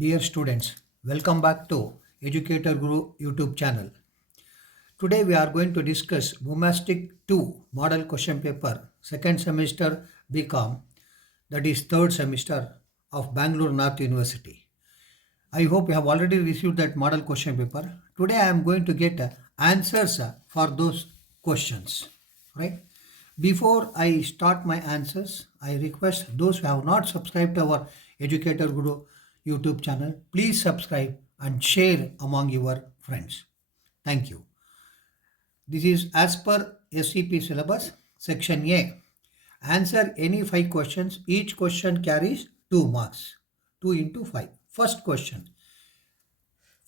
Dear students, welcome back to Educator Guru YouTube channel. Today we are going to discuss Bumastic 2 model question paper, second semester BCom, that is third semester of Bangalore North University. I hope you have already received that model question paper. Today I am going to get answers for those questions, right? Before I start my answers, I request those who have not subscribed to our Educator Guru YouTube channel, please subscribe and share among your friends. Thank you. This is as per SEP syllabus, section A. Answer any 5 questions. Each question carries 2 marks. 2 into 5. First question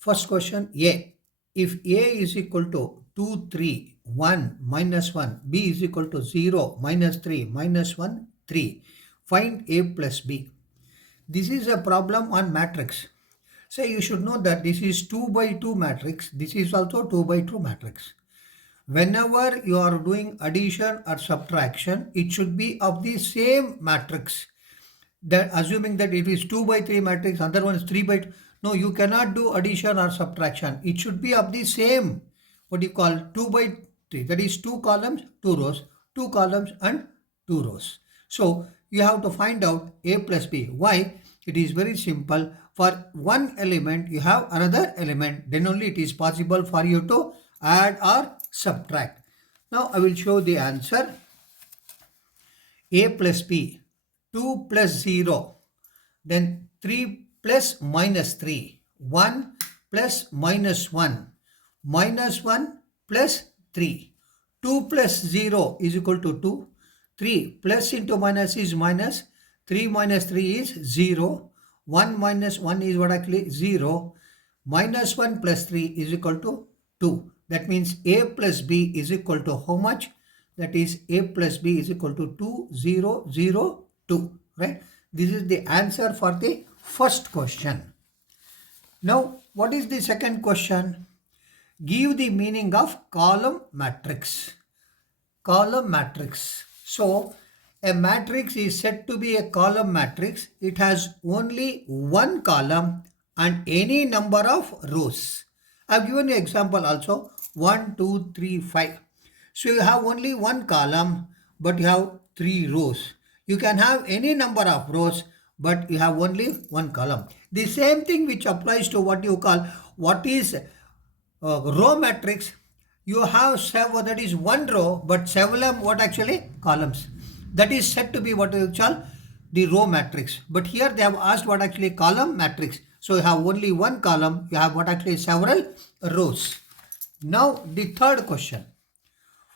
A. If A is equal to 2, 3, 1, minus 1, B is equal to 0, minus 3, minus 1, 3. Find A plus B. This is a problem on matrix. So you should know that this is 2 by 2 matrix. This is also 2 by 2 matrix. Whenever you are doing addition or subtraction, it should be of the same matrix. That assuming that it is 2 by 3 matrix, other one is 3 by 2. No, you cannot do addition or subtraction. It should be of the same, what you call 2 by 3. That is 2 columns, 2 rows, 2 columns and 2 rows. So you have to find out A plus B. Why? It is very simple. For one element, you have another element. Then only it is possible for you to add or subtract. Now I will show the answer. A plus B. 2 plus 0. Then 3 plus minus 3. 1 plus minus 1. Minus 1 plus 3. 2 plus 0 is equal to 2. 3 plus into minus is minus. 3 minus 3 is 0. 1 minus 1 is what actually 0. Minus 1 plus 3 is equal to 2. That means A plus B is equal to how much? That is A plus B is equal to 2, 0, 0, 2. Right? This is the answer for the first question. Now, what is the second question? Give the meaning of column matrix. Column matrix. So, a matrix is said to be a column matrix. It has only one column and any number of rows. I have given you example also. 1, 2, 3, 5. So you have only one column, but you have 3 rows. You can have any number of rows, but you have only one column. The same thing which applies to what you call, what is row matrix. You have several, that is one row, but several what actually columns. That is said to be what you call the row matrix. But here they have asked what actually column matrix. So you have only one column, you have what actually several rows. Now the third question.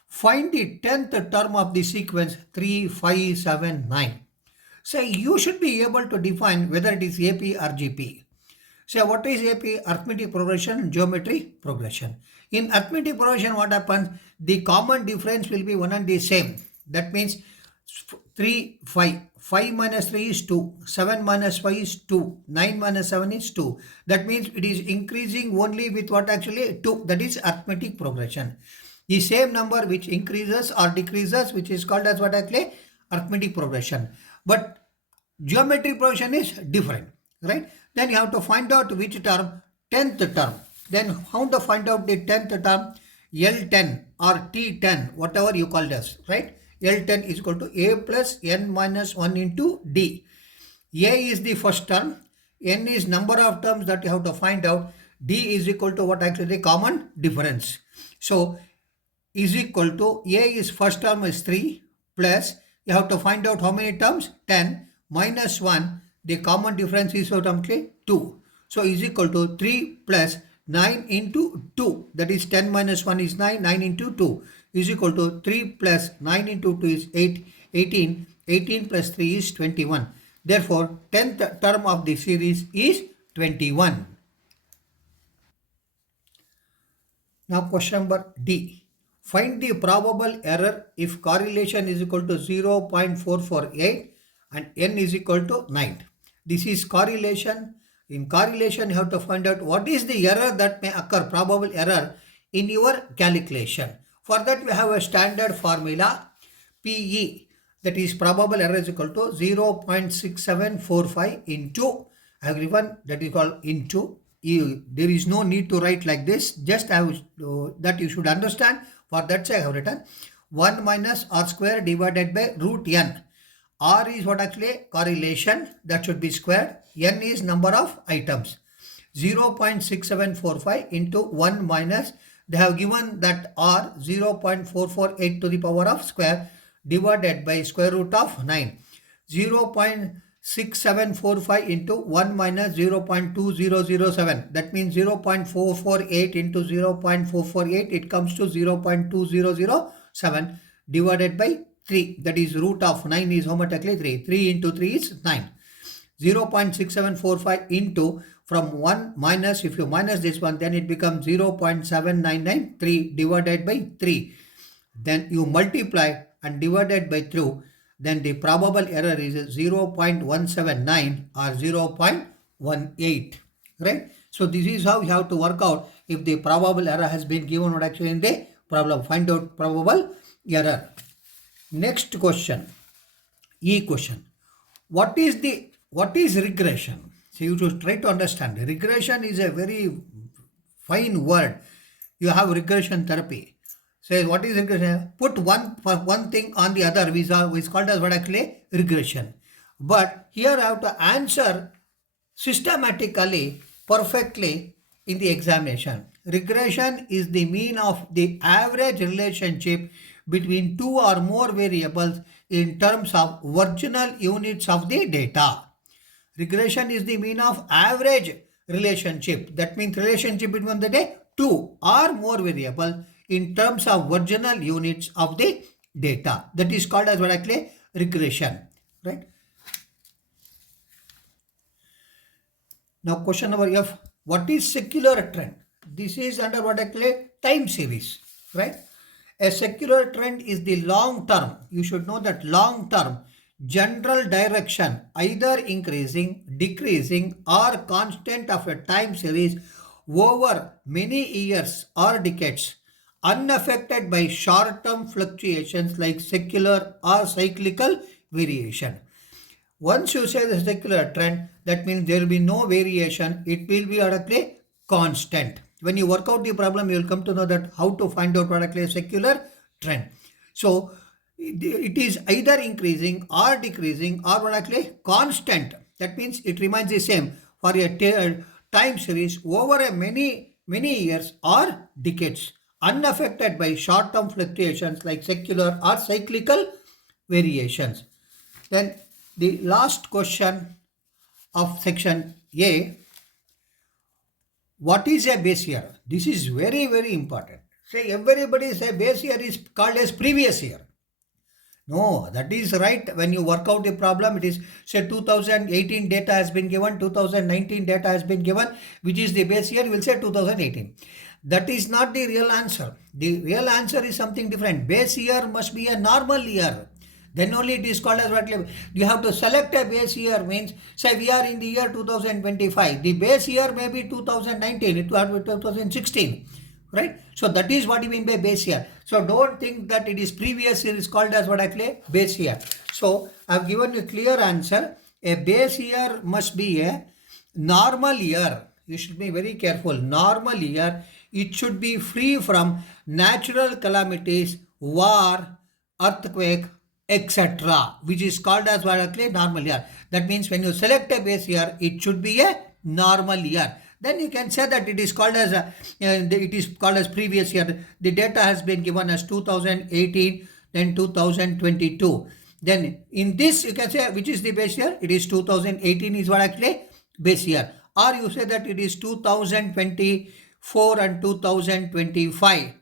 Find the 10th term of the sequence 3, 5, 7, 9. So you should be able to define whether it is AP or GP. So what is AP? Arithmetic progression, geometry progression. In arithmetic progression, what happens? The common difference will be one and the same. That means 3, 5. 5 minus 3 is 2. 7 minus 5 is 2. 9 minus 7 is 2. That means it is increasing only with what actually 2. That is arithmetic progression. The same number which increases or decreases, which is called as what actually arithmetic progression. But geometric progression is different, right? Then you have to find out which term, 10th term. Then how to find out the 10th term? L10 or T10, whatever you call this, right? L10 is equal to A plus N minus 1 into D. A is the first term. N is number of terms that you have to find out. D is equal to what actually the common difference. So, is equal to A is first term is 3 plus you have to find out how many terms? 10 minus 1. The common difference is automatically 2. So, is equal to 3 plus 9 into 2. That is 10 minus 1 is 9. 9 into 2 is equal to 3 plus 9 into 2 is 8. 18. 18 plus 3 is 21. Therefore, 10th term of the series is 21. Now question number D. Find the probable error if correlation is equal to 0.448 and n is equal to 9. This is correlation. In correlation, you have to find out what is the error that may occur, probable error in your calculation. For that, we have a standard formula, PE, that is probable error is equal to 0.6745 into I have given that is called into. There is no need to write like this. Just I have that you should understand. For that I have written 1 minus r square divided by root n. R is what actually correlation, that should be squared. N is number of items. 0.6745 into 1 minus, they have given that R 0.448 to the power of square divided by square root of 9. 0.6745 into 1 minus 0.2007, that means 0.448 into 0.448, it comes to 0.2007 divided by 3, that is root of 9 is how much actually 3. 3 into 3 is 9. 0.6745 into, from 1 minus, if you minus this one, then it becomes 0.7993 divided by 3. Then you multiply and divided by 2, then the probable error is 0.179 or 0.18, right? So this is how you have to work out if the probable error has been given or actually in the problem. Find out probable error. Next question, E question. What is regression? So you should try to understand. Regression is a very fine word. You have regression therapy. Say what is regression? Put one thing on the other, which is called as what actually regression. But here I have to answer systematically, perfectly in the examination. Regression is the mean of the average relationship between two or more variables in terms of original units of the data. Regression is the mean of average relationship. That means relationship between the two or more variables in terms of original units of the data. That is called as what actually regression, right? Now question number F. What is secular trend? This is under what actually time series, right? A secular trend is the long term. You should know that long term general direction, either increasing, decreasing or constant of a time series over many years or decades, unaffected by short-term fluctuations like secular or cyclical variation. Once you say the secular trend, that means there will be no variation. It will be automatically constant. When you work out the problem, you will come to know that how to find out what a secular trend. So it is either increasing or decreasing or what actually constant. That means it remains the same for a time series over a many years or decades, unaffected by short-term fluctuations like secular or cyclical variations. Then the last question of section A, what is a base year? This is very, very important. Say everybody say base year is called as previous year. No, that is right. When you work out the problem, it is say 2018 data has been given, 2019 data has been given, which is the base year, you will say 2018. That is not the real answer. The real answer is something different. Base year must be a normal year. Then only it is called as what you have to select a base year, means say we are in the year 2025. The base year may be 2019, it will be 2016. Right? So that is what you mean by base year. So don't think that it is previous year is called as what actually base year. So I have given a clear answer. A base year must be a normal year. You should be very careful. Normal year. It should be free from natural calamities, war, earthquake, etc., which is called as what actually normal year. That means when you select a base year, it should be a normal year. Then you can say that it is called as previous year. The data has been given as 2018, then 2022. Then in this you can say which is the base year? It is 2018 is what actually base year. Or you say that it is 2024 and 2025.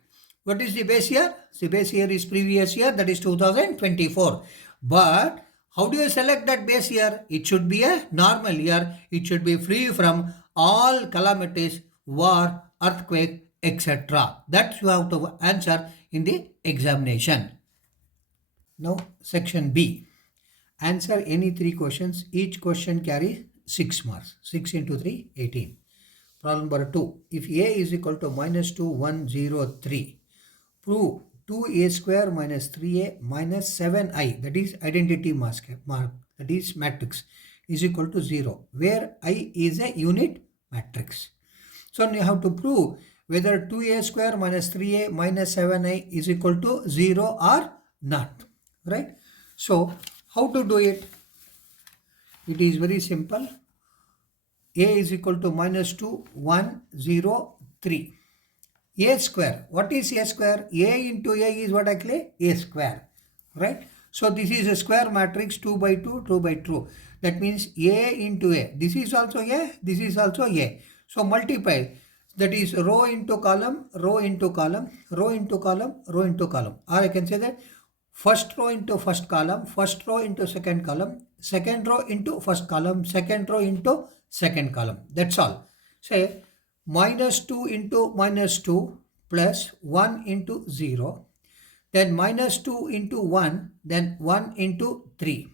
What is the base year? The base year is previous year, that is 2024. But how do you select that base year? It should be a normal year. It should be free from all calamities, war, earthquake, etc. That you have to answer in the examination. Now section B. Answer any three questions. Each question carries 6 marks. 6 into 3, 18. Problem number 2. If A is equal to minus 2, 1, 0, 3. Prove 2a square minus 3a minus 7i, that is identity mark, that is matrix, is equal to 0, where I is a unit matrix. So you have to prove whether 2a square minus 3a minus 7i is equal to 0 or not, right? So how to do it? It is very simple. A is equal to minus 2, 1, 0, 3. A square. What is A square? A into A is what actually? A square. Right? So this is a square matrix 2 by 2, 2 by 2. That means A into A. This is also A. This is also A. So multiply. That is row into column, row into column, row into column, row into column. Or I can say that first row into first column, first row into second column, second row into first column, second row into second column. That's all. Say minus 2 into minus 2 plus 1 into 0, then minus 2 into 1, then 1 into 3,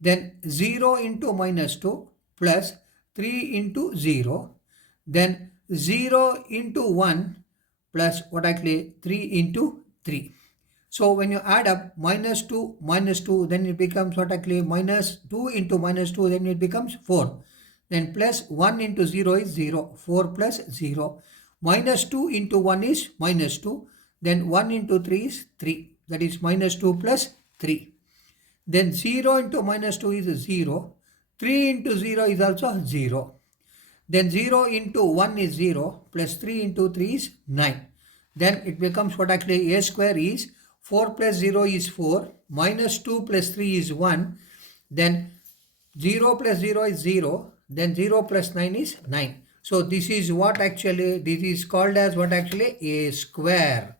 then 0 into minus 2 plus 3 into 0, then 0 into 1 plus what actually 3 into 3. So when you add up minus 2, then it becomes what actually minus 2 into minus 2, then it becomes 4. Then plus 1 into 0 is 0, 4 plus 0. Minus 2 into 1 is minus 2. Then 1 into 3 is 3. That is minus 2 plus 3. Then 0 into minus 2 is 0. 3 into 0 is also 0. Then 0 into 1 is 0 plus 3 into 3 is 9. Then it becomes what actually A square is 4 plus 0 is 4, minus 2 plus 3 is 1, then 0 plus 0 is 0, then 0 plus 9 is 9. So this is what actually, this is called as what actually? A square.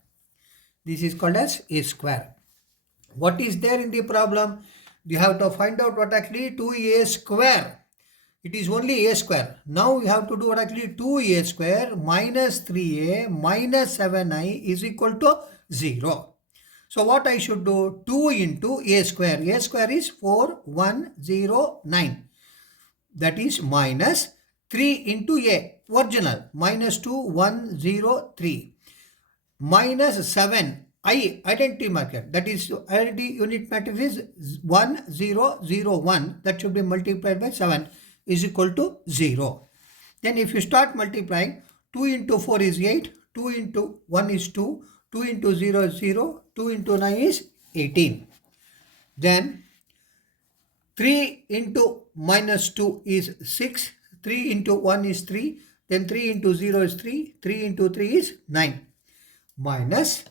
This is called as A square. What is there in the problem? You have to find out what actually 2a square. It is only a square. Now we have to do what actually 2a square minus 3a minus 7i is equal to 0. So what I should do? 2 into a square. A square is 4109. That is minus 3 into a. Original. Minus 2103. Minus 7. I identity marker. That is identity unit matrix is 1001. That should be multiplied by 7 is equal to 0. Then if you start multiplying, 2 into 4 is 8. 2 into 1 is 2. 2 into 0 is 0. 2 into 9 is 18. Then 3 into minus 2 is 6. 3 into 1 is 3. Then 3 into 0 is 3. 3 into 3 is 9. Minus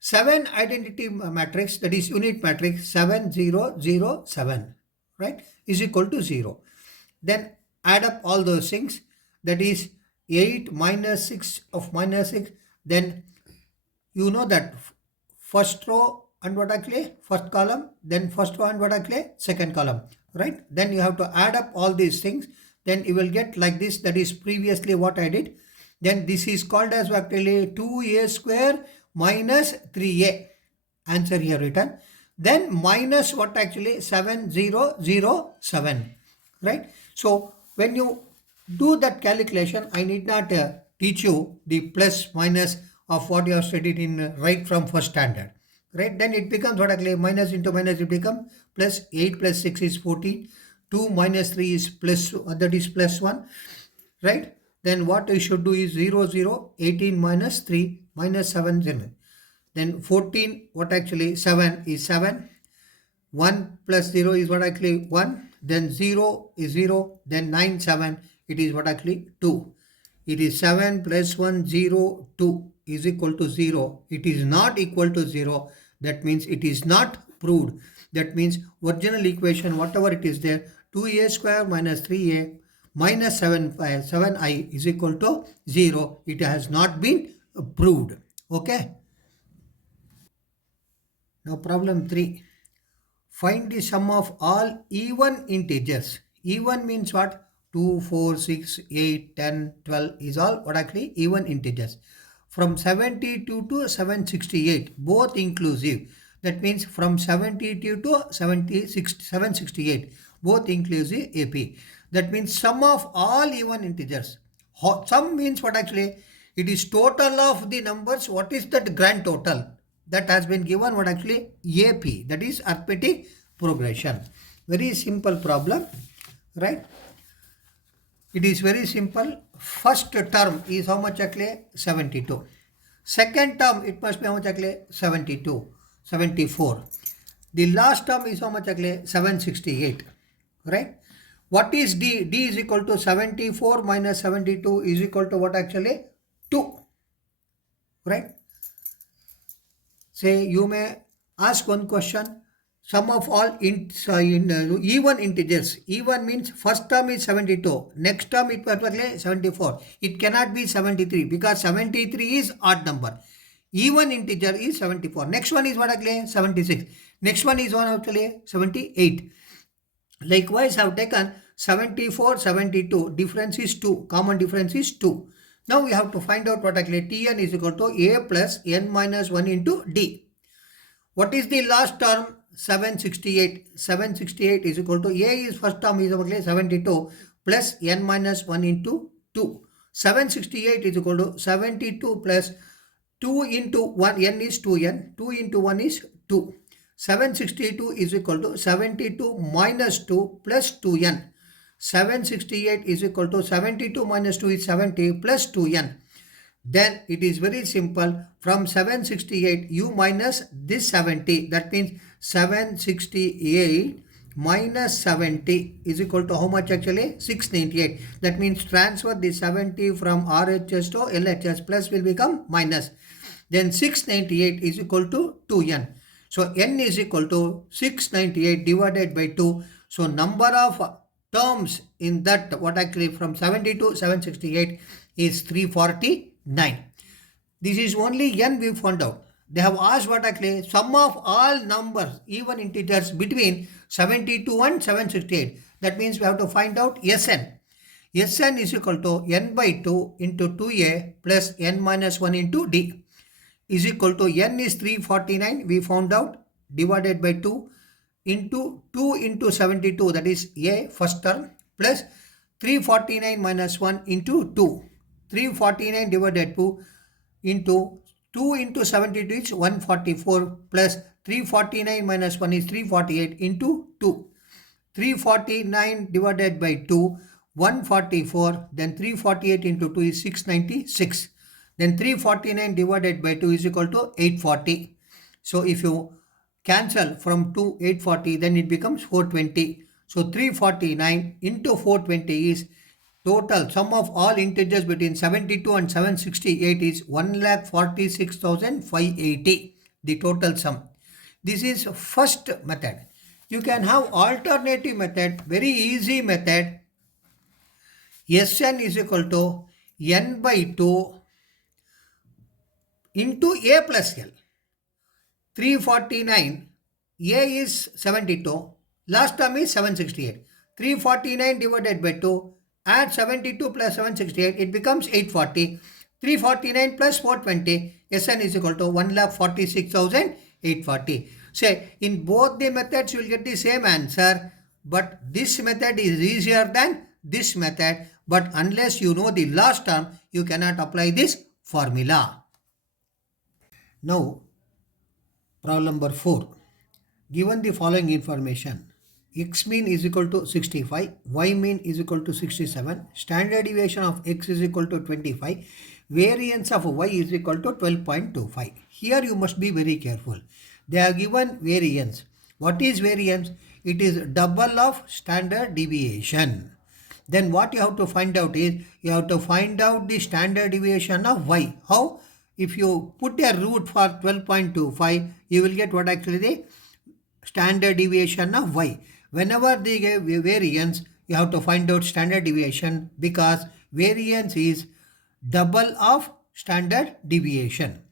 7 identity matrix, that is unit matrix 7007, right, is equal to 0. Then add up all those things, that is 8 minus 6 of minus 6. Then you know that first row and what actually first column, then first row and what actually second column, right? Then you have to add up all these things, then you will get like this. That is previously what I did. Then this is called as actually 2a square minus 3a. Answer here written. Then minus what actually 7007, right? So when you do that calculation, I need not teach you the plus minus of what you have studied in right from first standard, right? Then it becomes what actually minus into minus, it becomes plus 8 plus 6 is 14. 2 minus 3 is plus, that is plus 1, right? Then what you should do is 0, 0, 18 minus 3 minus 7, 0. Then 14, what actually 7 is 7. 1 plus 0 is what actually 1. Then 0 is 0. Then 9, 7, it is what actually 2. It is 7 plus 1, 0, 2 is equal to 0. It is not equal to 0. That means it is not proved. That means original equation, whatever it is there, 2a square minus 3a minus 7i is equal to 0. It has not been proved. Okay. Now problem 3. Find the sum of all even integers. Even means what? 2, 4, 6, 8, 10, 12 is all what actually even integers. From 72 to 768, both inclusive. That means from 72 to 768, both inclusive AP. That means sum of all even integers. Sum means what actually? It is total of the numbers. What is that grand total? That has been given what actually? AP. That is arithmetic progression. Very simple problem. right? It is very simple. First term is how much actually? 72. Second term, it must be how much actually? 72, 74. The last term is how much actually? 768, right? What is D? D is equal to 74 minus 72 is equal to what actually? 2, right? Say you may ask one question. Sum of all even integers. Even means first term is 72. Next term it perfectly 74. It cannot be 73 because 73 is odd number. Even integer is 74. Next one is what actually? 76. Next one is one actually 78. Likewise, I have taken 74, 72. Difference is 2. Common difference is 2. Now we have to find out what actually Tn is equal to a plus n minus 1 into d. What is the last term? 768. 768 is equal to a is first term is actually 72 plus n minus 1 into 2. 768 is equal to 72 plus 2 into 1, n is 2n, 2 into 1 is 2. 762 is equal to 72 minus 2 plus 2n. 768 is equal to 72 minus 2 is 70 plus 2n. Then it is very simple. From 768 you minus this 70. That means 768 minus 70 is equal to how much actually? 698. That means transfer the 70 from RHS to LHS. Plus will become minus. Then 698 is equal to 2n. So n is equal to 698 divided by 2. So number of terms in that what actually from 70 to 768 is 349. This is only n we found out. They have asked what actually sum of all numbers, even integers between 72 and 768. That means we have to find out Sn. Sn is equal to n by 2 into 2a plus n minus 1 into d is equal to n is 349 we found out divided by 2 into 2 into 72 that is a first term plus 349 minus 1 into 2. 349 divided 2 into 2 into 72 is 144 plus 349 minus 1 is 348 into 2. 349 divided by 2, 144, then 348 into 2 is 696. Then 349 divided by 2 is equal to 840. So if you cancel from 2 840 then it becomes 420. So 349 into 420 is total sum of all integers between 72 and 768 is 1,46,580. The total sum. This is first method. You can have alternative method, very easy method. Sn is equal to n by 2 into a plus l. 349, a is 72, last term is 768. 349 divided by 2, add 72 plus 768, it becomes 840. 349 plus 420, Sn is equal to 1,46,840. Say, in both the methods you will get the same answer, but this method is easier than this method. But unless you know the last term, you cannot apply this formula. Now, problem number 4. Given the following information, x mean is equal to 65, y mean is equal to 67, standard deviation of x is equal to 25, variance of y is equal to 12.25. Here you must be very careful. They have given variance. What is variance? It is double of standard deviation. Then what you have to find out is, you have to find out the standard deviation of y. How? If you put a root for 12.25, you will get what actually the standard deviation of y. Whenever they give variance, you have to find out standard deviation because variance is double of standard deviation.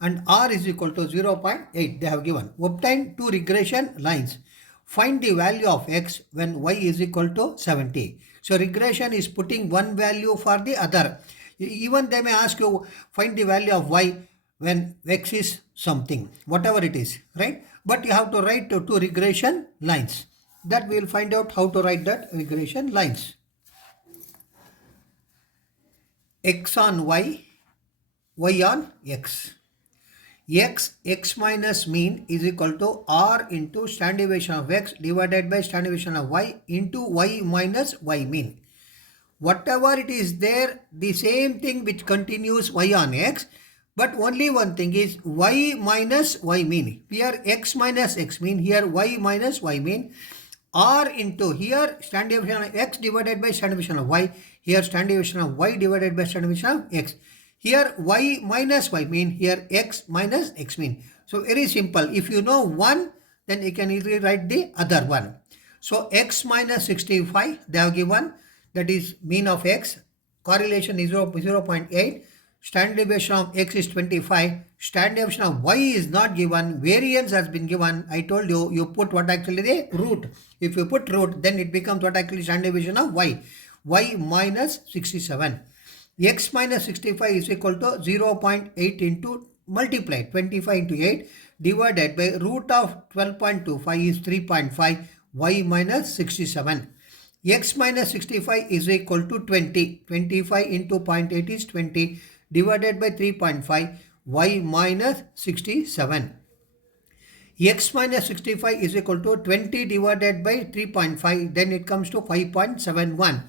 And r is equal to 0.8 they have given. Obtain two regression lines. Find the value of x when y is equal to 70. So regression is putting one value for the other. Even they may ask you find the value of y when x is something, whatever it is, right? But you have to write two regression lines. That we will find out how to write that regression lines. X on y, y on x. x minus mean is equal to r into standard deviation of x divided by standard deviation of y into y minus y mean. Whatever it is there, the same thing which continues y on x, but only one thing is y minus y mean. Here x minus x mean, here y minus y mean. R into here standard deviation of x divided by standard deviation of y, here standard deviation of y divided by standard deviation of x. Here y minus y mean, here x minus x mean. So very simple. If you know one, then you can easily write the other one. So x minus 65 they have given, that is mean of x, correlation is 0.8, standard deviation of x is 25, standard deviation of y is not given, variance has been given. I told you, you put what actually the root. If you put root, then it becomes what actually standard deviation of y minus 67. X minus 65 is equal to 0.8 into multiply 25 into 8 divided by root of 12.25 is 3.5, y minus 67. X minus 65 is equal to 20. 25 into 0.8 is 20 divided by 3.5, y minus 67. X minus 65 is equal to 20 divided by 3.5, then it comes to 5.71.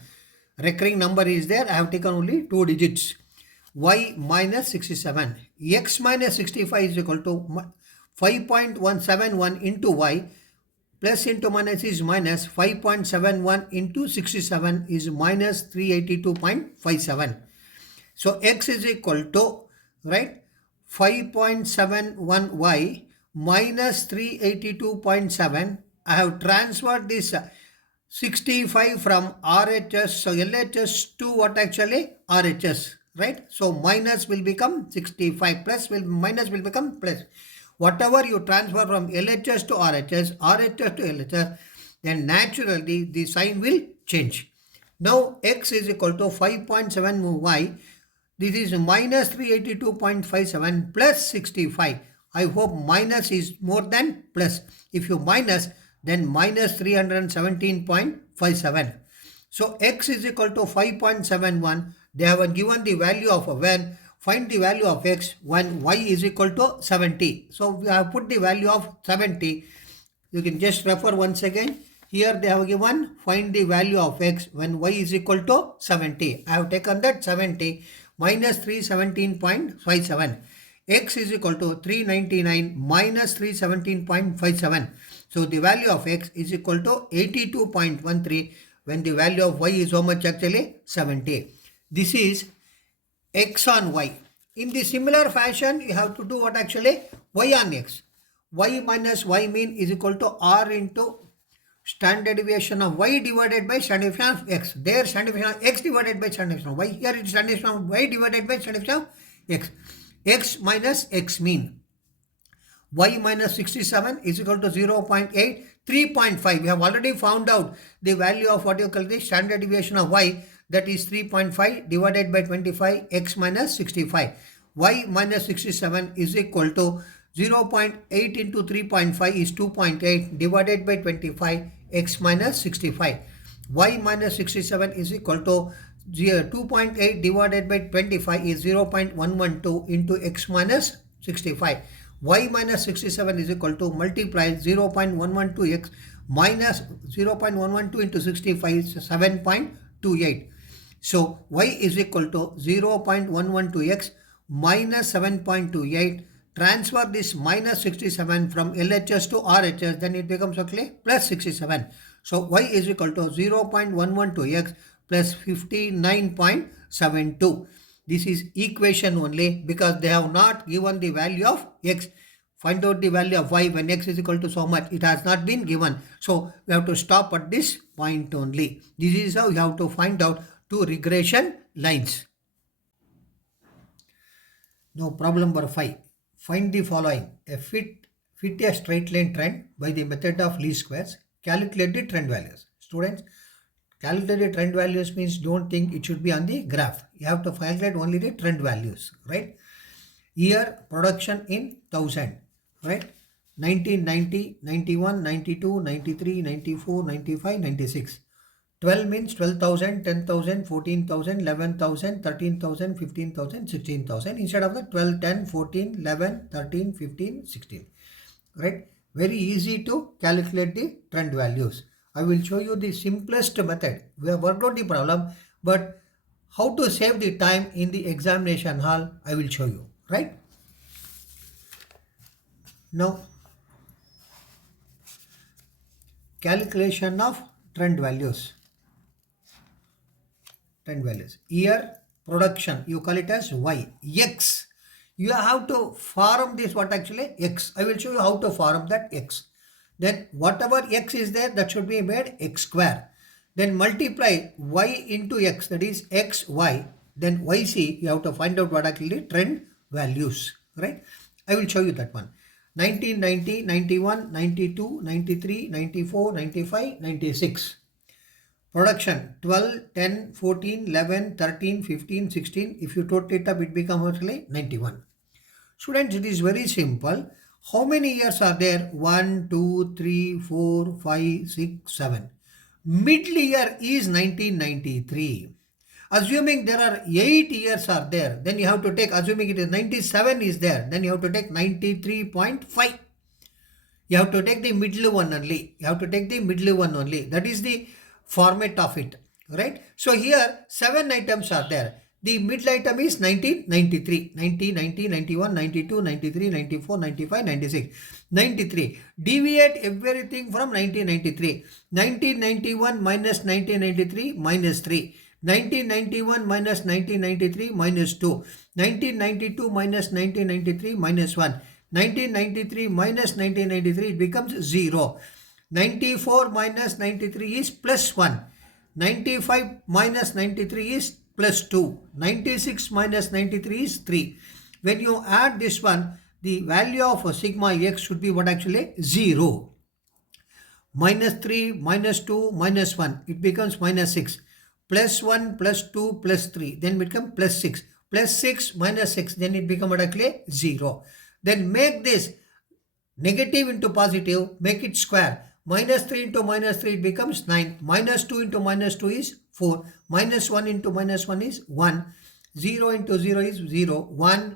Recurring number is there, I have taken only 2 digits. Y minus 67. X minus 65 is equal to 5.171 into y, plus into minus is minus, 5.71 into 67 is minus 382.57. So x is equal to, right, 5.71y minus 382.7. I have transferred this 65 from RHS, so LHS to what actually RHS, right? So minus will become 65, minus will become plus. Whatever you transfer from LHS to RHS, RHS to LHS, then naturally the sign will change. Now x is equal to 5.7y. This is minus 382.57 plus 65. I hope minus is more than plus. If you minus, then minus 317.57. So x is equal to 5.71. They have given the value of when. Find the value of x when y is equal to 70. So we have put the value of 70. You can just refer once again. Here they have given find the value of x when y is equal to 70. I have taken that 70 minus 317.57. X is equal to 399 minus 317.57. So the value of x is equal to 82.13 when the value of y is how much actually? 70. This is x on y. In the similar fashion, you have to do what actually? Y on x. Y minus y mean is equal to r into standard deviation of y divided by standard deviation of x. There standard deviation of x divided by standard deviation of y. Here it is standard deviation of y divided by standard deviation of x. X minus x mean. Y minus 67 is equal to 0.8, 3.5. We have already found out the value of what you call the standard deviation of y, that is 3.5 divided by 25, x minus 65. Y minus 67 is equal to 0.8 into 3.5 is 2.8 divided by 25, x minus 65. Y minus 67 is equal to 2.8 divided by 25 is 0.112 into x minus 65. Y minus 67 is equal to multiply 0.112x minus 0.112 into 65 is 7.28. So y is equal to 0.112x minus 7.28. Transfer this minus 67 from LHS to RHS, then it becomes okay plus 67. So y is equal to 0.112x plus 59.72. This is equation only because they have not given the value of x. Find out the value of y when x is equal to so much. It has not been given. So we have to stop at this point only. This is how you have to find out two regression lines. Now problem number 5. Find the following. Fit a straight line trend by the method of least squares. Calculate the trend values. Students, calculate the trend values means don't think it should be on the graph. You have to calculate only the trend values, right? Year production in 1000, right? 1990, 91, 92, 93, 94, 95, 96. 12 means 12,000, 10,000, 14,000, 11,000, 13,000, 15,000, 16,000 instead of the 12, 10, 14, 11, 13, 15, 16. Right? Very easy to calculate the trend values. I will show you the simplest method. We have worked out the problem, but how to save the time in the examination hall, I will show you. Right? Now, calculation of trend values. Trend values. Year, production, you call it as Y. X. You have to form this what actually X. I will show you how to form that X. Then whatever X is there, that should be made X square. Then multiply Y into X, that is XY. Then YC, you have to find out what actually trend values. Right? I will show you that one. 1990, 91, 92, 93, 94, 95, 96. Production 12, 10, 14, 11, 13, 15, 16. If you total it up, it becomes actually 91. Students, it is very simple. How many years are there? 1, 2, 3, 4, 5, 6, 7. Middle year is 1993. Assuming there are 8 years are there, then you have to take, assuming it is 97 is there, then you have to take 93.5. You have to take the middle one only. You have to take the middle one only. That is the format of it. Right? So here 7 items are there. The middle item is 1993, 90, 90, 91, 92, 93, 94, 95, 96, 93. Deviate everything from 1993. 1991 minus 1993 minus 3. 1991 minus 1993 minus 2. 1992 minus 1993 minus 1. 1993 minus 1993, it becomes 0. 94 minus 93 is plus 1. 95 minus 93 is plus 2. 96 minus 93 is 3. When you add this one, the value of sigma x should be what actually? 0. Minus 3, minus 2, minus 1. It becomes minus 6. Plus 1, plus 2, plus 3. Then it becomes plus 6. Plus 6, minus 6. Then it becomes what actually? 0. Then make this negative into positive, make it square. Minus 3 into minus 3, it becomes 9. Minus 2 into minus 2 is 4. Minus 1 into minus 1 is 1. 0 into 0 is 0. 1,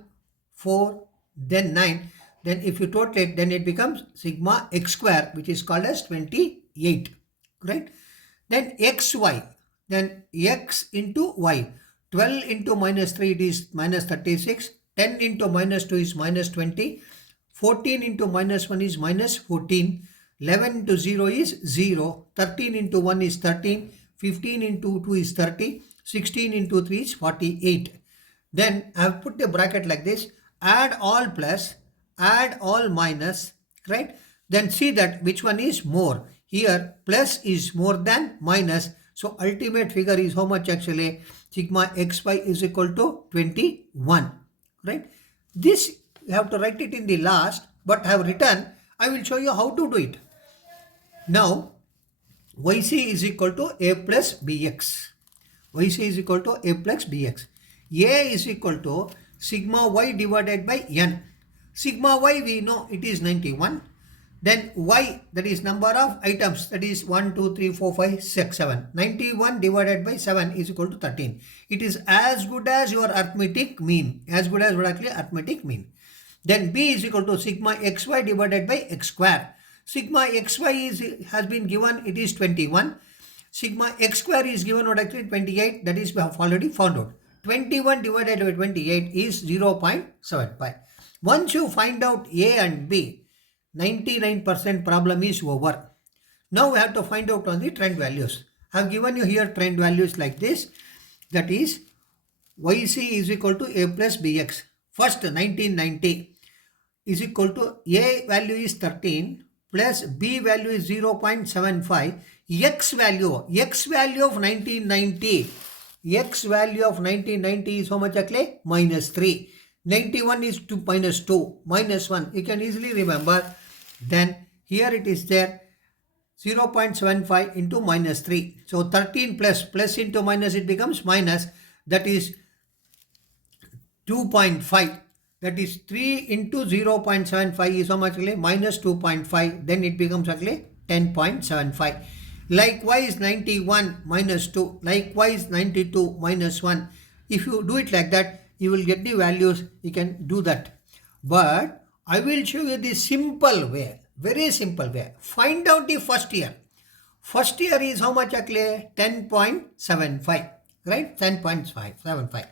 4, then 9. Then if you total it, then it becomes sigma x square, which is called as 28. Right? Then xy. Then x into y. 12 into minus 3, it is minus 36. 10 into minus 2 is minus 20. 14 into minus 1 is minus 14. 11 into 0 is 0. 13 into 1 is 13. 15 into 2 is 30. 16 into 3 is 48. Then I have put a bracket like this. Add all plus, add all minus, right? Then see that which one is more. Here plus is more than minus. So ultimate figure is how much actually? Sigma xy is equal to 21. Right? This you have to write it in the last, but I have written. I will show you how to do it. Now, yc is equal to a plus bx. Yc is equal to a plus bx. A is equal to sigma y divided by n. Sigma y we know it is 91. Then y, that is number of items, that is 1, 2, 3, 4, 5, 6, 7. 91 divided by 7 is equal to 13. It is as good as your arithmetic mean. As good as what actually arithmetic mean. Then b is equal to sigma xy divided by x square. Sigma xy has been given, it is 21. Sigma x square is given what actually 28. That is we have already found out. 21 divided by 28 is 0.75. Once you find out a and b, 99% problem is over. Now we have to find out on the trend values. I have given you here trend values like this. That is yc is equal to a plus bx. First 1990 is equal to a value is 13 plus b value is 0.75. X value of 1990. X value of 1990 is how much actually? Minus 3. 91 is 2 minus 2 minus 1. You can easily remember. Then here it is there 0.75 into minus 3. So 13 plus into minus, it becomes minus. That is 2.5. That is 3 into 0.75 is how much actually? Minus 2.5. Then it becomes actually 10.75. Likewise 91 minus 2. Likewise 92 minus 1. If you do it like that, you will get the values. You can do that. But I will show you the simple way. Very simple way. Find out the first year. First year is how much actually? 10.75. Right? 10.75.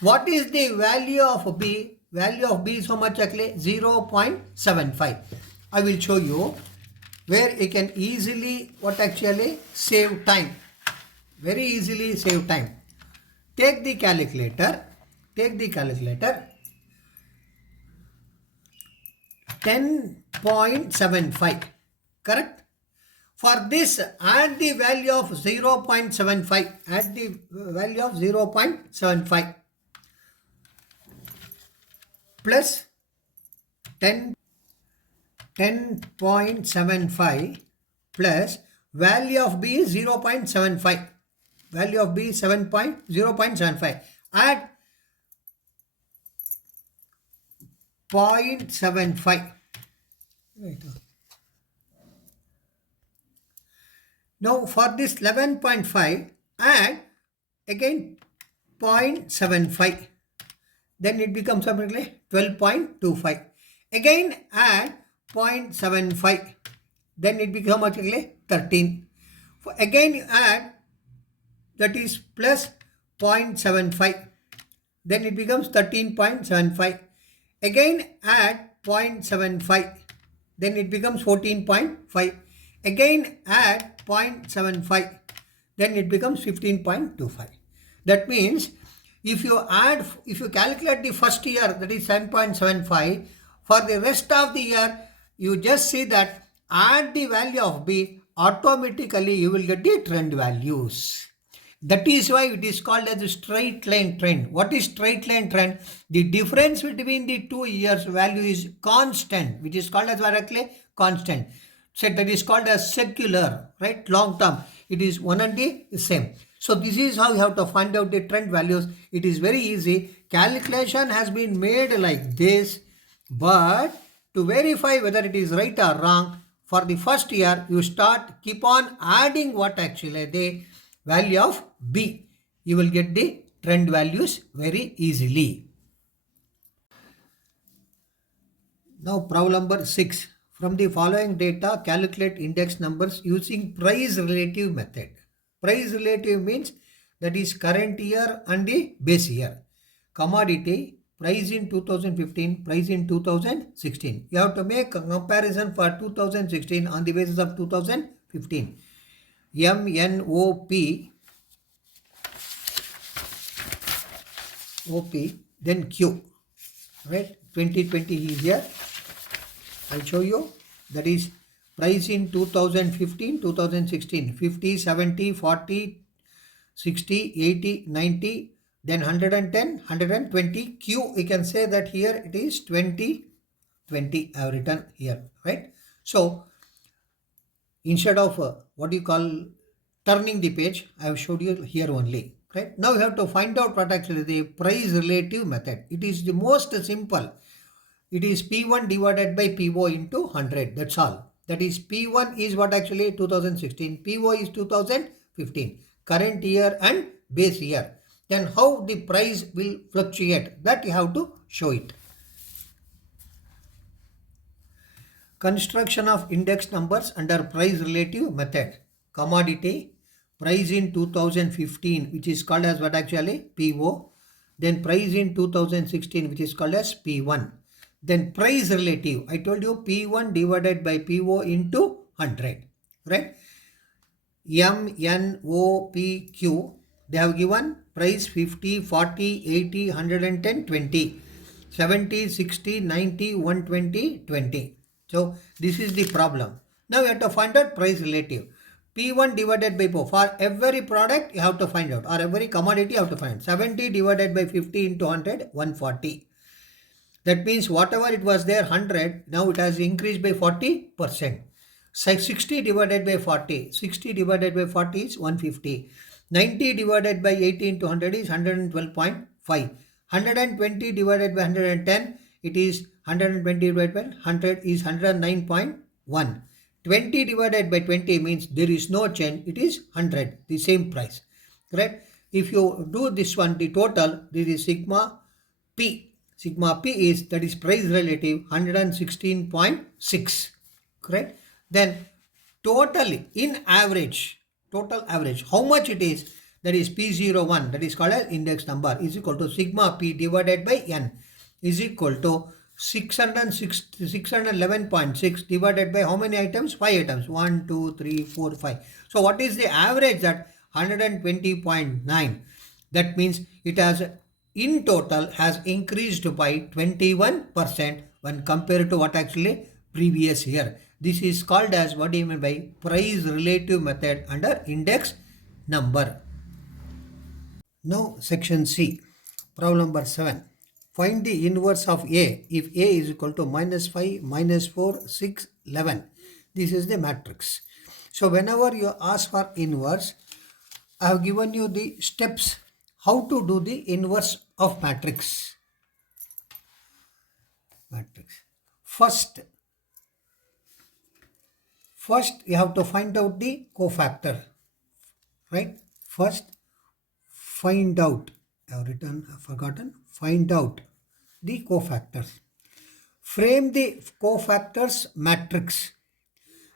What is the value of B? Value of B is how much actually? 0.75. I will show you where you can easily save time. Very easily save time. Take the calculator. 10.75. Correct? For this, add the value of 0.75. Add the value of 0.75 plus 10.75 plus value of B is 0.75. Value of B is 0.75. Add 0.75. Right. Now for this 11.5, add again 0.75. Then it becomes something 12.25. Again add 0.75. Then it becomes actually 13. Again add, that is plus 0.75. Then it becomes 13.75. Again add 0.75. Then it becomes 14.5. Again add 0.75. Then it becomes 15.25. That means if you calculate the first year, that is 10.75, for the rest of the year, you just see that add the value of B, automatically you will get the trend values. That is why it is called as a straight line trend. What is straight line trend? The difference between the 2 years value is constant, which is called as directly constant. So that is called as secular, right? Long term. It is one and the same. So this is how you have to find out the trend values. It is very easy. Calculation has been made like this, but to verify whether it is right or wrong, for the first year, you keep on adding what actually the value of B. You will get the trend values very easily. Now problem number 6. From the following data, calculate index numbers using price relative method. Price relative means that is current year and the base year. Commodity, price in 2015, price in 2016. You have to make a comparison for 2016 on the basis of 2015. MNOP, then Q, right? 2020 is here. I'll show you. That is price in 2015, 2016, 50, 70, 40, 60, 80, 90, then 110, 120. Q, we can say that here it is 20, 20. I have written here, right? So instead of turning the page, I have showed you here only, right? Now you have to find out what actually the price relative method. It is the most simple. It is P1 divided by PO into 100. That's all. That is P1 is what actually 2016. PO is 2015. Current year and base year. Then how the price will fluctuate, that you have to show it. Construction of index numbers under price relative method. Commodity, price in 2015, which is called as what actually PO. Then price in 2016, which is called as P1. Then price relative, I told you P1 divided by PO into 100, right? MNOPQ, they have given price 50, 40, 80, 110, 20, 70, 60, 90, 120, 20. So this is the problem. Now you have to find out price relative. P1 divided by PO. For every product you have to find out, or every commodity you have to find out. 70 divided by 50 into 100, 140. That means whatever it was there 100, now it has increased by 40%. 60 divided by 40. 60 divided by 40 is 150. 90 divided by 80 into 100 is 112.5. 120 divided by 110, it is 120 divided by 100 is 109.1. 20 divided by 20 means there is no change. It is 100, the same price. Correct? If you do this one, the total, this is sigma P. Sigma P is, that is price relative, 116.6. Correct? Then totally, in average, total average, how much it is, that is P01, that is called as index number, is equal to sigma P divided by N, is equal to 611.6 divided by how many items? 5 items. 1, 2, 3, 4, 5. So what is the average? That 120.9. That means it has, in total, has increased by 21% when compared to what actually previous year. This is called as, what do you mean by price relative method under index number. Now section C, problem number 7. Find the inverse of A if A is equal to -5, -4, 6, 11. This is the matrix. So whenever you ask for inverse, I have given you the steps how to do the inverse of matrix. First you have to find out the cofactor, right? First find out, I have written, I have forgotten, find out the cofactors. Frame the cofactors matrix.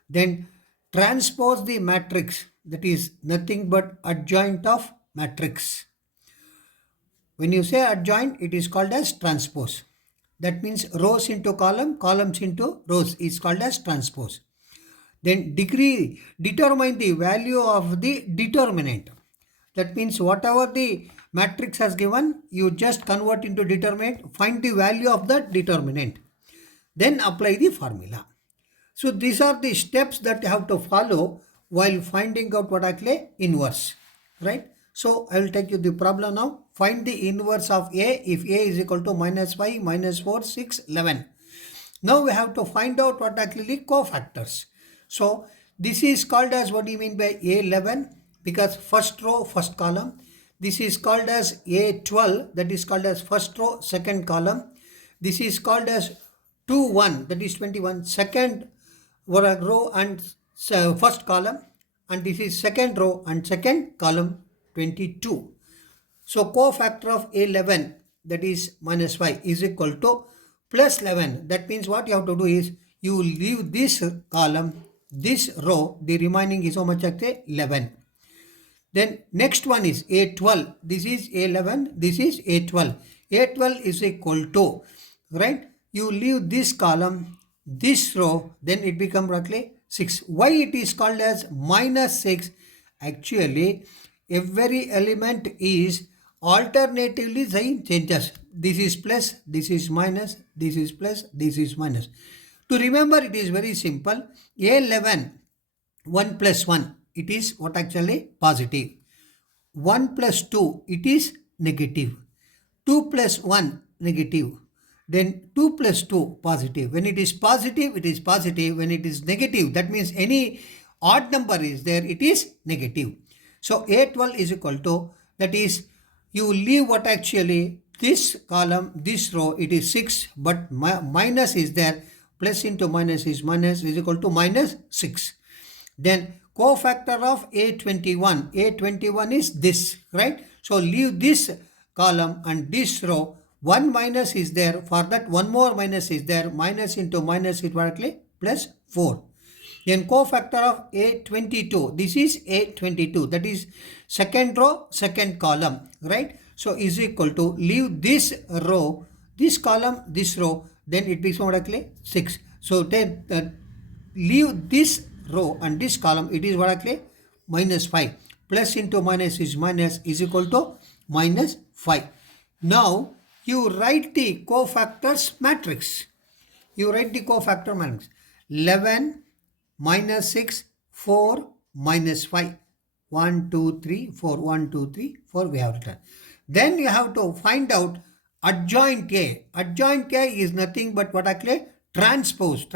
Then transpose the matrix, that is nothing but adjoint of matrix. When you say adjoint, it is called as transpose. That means rows into column, columns into rows is called as transpose. Then determine the value of the determinant. That means whatever the matrix has given, you just convert into determinant, find the value of that determinant. Then apply the formula. So these are the steps that you have to follow while finding out what actually inverse, right? So I will take you the problem now. Find the inverse of A if A is equal to -5, -4, 6, 11. Now we have to find out what actually cofactors. So this is called as, what do you mean by A11? Because first row, first column. This is called as A12, that is called as first row, second column. This is called as 21, that is 21, second row and first column. And this is second row and second column, 22. So cofactor of A11, that is -5, is equal to +11. That means what you have to do is, you leave this column, this row, the remaining is how much actually? 11. Then next one is A12. This is A11, this is A12. A12 is equal to, right? You leave this column, this row, then it becomes roughly 6. Why it is called as -6? Actually, every element is alternatively sign changes. This is plus, this is minus, this is plus, this is minus. To remember, it is very simple. A11, 1 plus 1, it is what actually? Positive. 1 plus 2, it is negative. 2 plus 1, negative. Then 2 plus 2, positive. When it is positive, it is positive. When it is negative, that means any odd number is there, it is negative. So A12 is equal to, that is, you leave what actually, this column, this row, it is 6, but minus is there. Plus into minus is equal to -6. Then cofactor of A21. A21 is this, right? So leave this column and this row. 1 minus is there. For that, one more minus is there. Minus into minus is directly +4. Then cofactor of A22. This is A22. That is second row, second column, right? So is equal to, leave this row, this column, this row, then it becomes directly 6. So then leave this row and this column, it is directly -5. Plus into minus is equal to -5. Now you write the cofactors matrix. You write the cofactor matrix. 11, -6, 4, -5. 1, 2, 3, 4. 1, 2, 3, 4 we have written. Then you have to find out adjoint A. Adjoint A is nothing but what actually? Transpose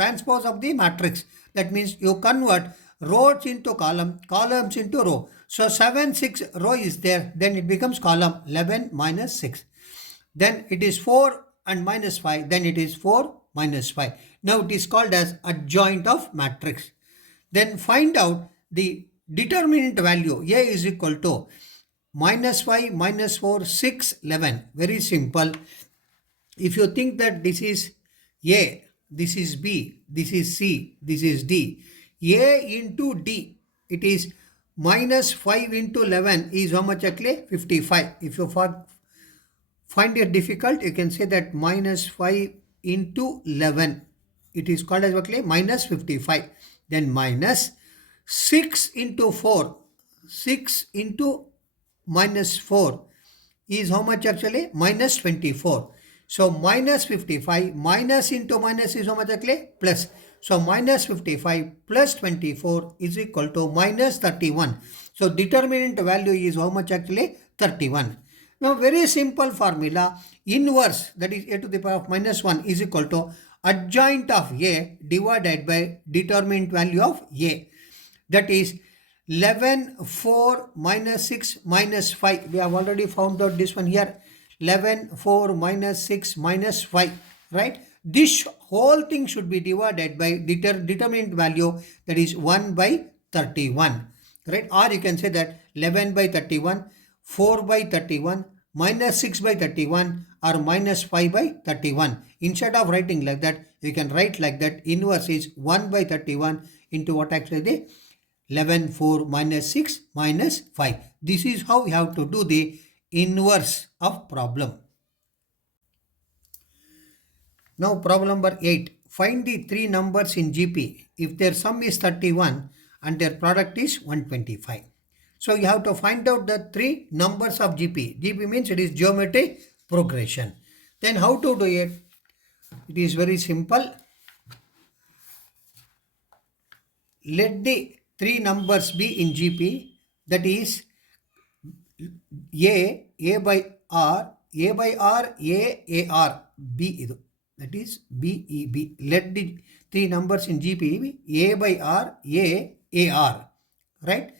of the matrix. That means you convert rows into column, columns into row. So 7, 6 row is there. Then it becomes column 11 -6. Then it is 4 and -5. Then it is 4 -5. Now it is called as adjoint of matrix. Then find out the determinant value. A is equal to minus 5, minus 4, 6, 11. Very simple. If you think that this is A, this is B, this is C, this is D, A into D, it is minus 5 into 11 is how much actually? 55. If you find it difficult, you can say that minus 5 into 11. It is called as actually minus 55. Then minus 6 into 4. 6 into minus 4 is how much actually? Minus 24. So minus 55 minus into minus is how much actually? Plus. So minus 55 plus 24 is equal to minus 31. So determinant value is how much actually? 31. Now very simple formula. Inverse, that is a to the power of minus 1 is equal to adjoint of A divided by determinant value of A. That is 11, 4 minus 6 minus 5. We have already found out this one here. 11, 4 minus 6 minus 5. Right? This whole thing should be divided by determinant value, that is 1 by 31. Right? Or you can say that 11 by 31, 4 by 31, minus 6 by 31 or minus 5 by 31. Instead of writing like that, you can write like that. Inverse is 1 by 31 into what actually the 11, 4 minus 6 minus 5. This is how we have to do the inverse of problem. Now problem number 8. Find the three numbers in GP if their sum is 31 and their product is 125. So you have to find out the three numbers of GP. GP means it is geometry progression. Then how to do it? It is very simple. Let the three numbers be in GP, that is A by R, A by R, A R, B idu. That is B, E, B. Let the three numbers in GP be A by R, A R. Right?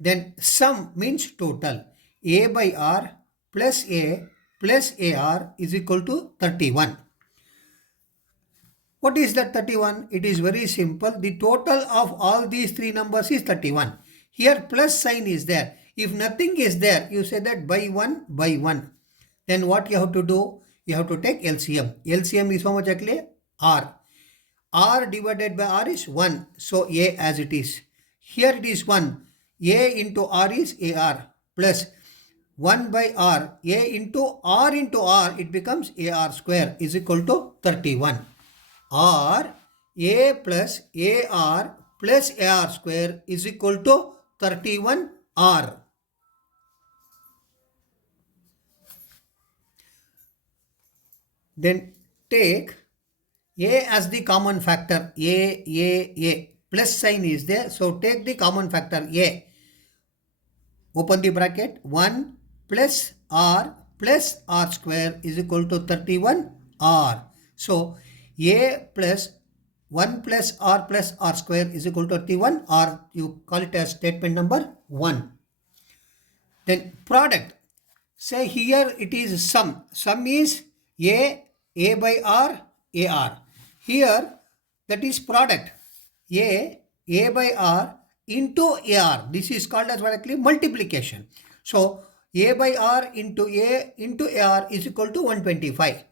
Then sum means total. A by R plus A plus AR is equal to 31. What is that 31? It is very simple. The total of all these three numbers is 31. Here plus sign is there. If nothing is there, you say that by 1 by 1. Then what you have to do? You have to take LCM. LCM is how much actually? R. R divided by R is 1. So A as it is. Here it is 1. A into R is AR plus 1 by R. A into R, it becomes AR square is equal to 31. Or A plus AR plus AR square is equal to 31R. Then take A as the common factor. A. Plus sign is there. So take the common factor A. Open the bracket. 1 plus R square is equal to 31R. So A plus 1 plus R square is equal to 31, or you call it as statement number 1. Then product. Say here it is sum. Sum is A by R, AR. Here that is product. A by R into AR. This is called as what actually multiplication. So A by R into A into AR is equal to 125.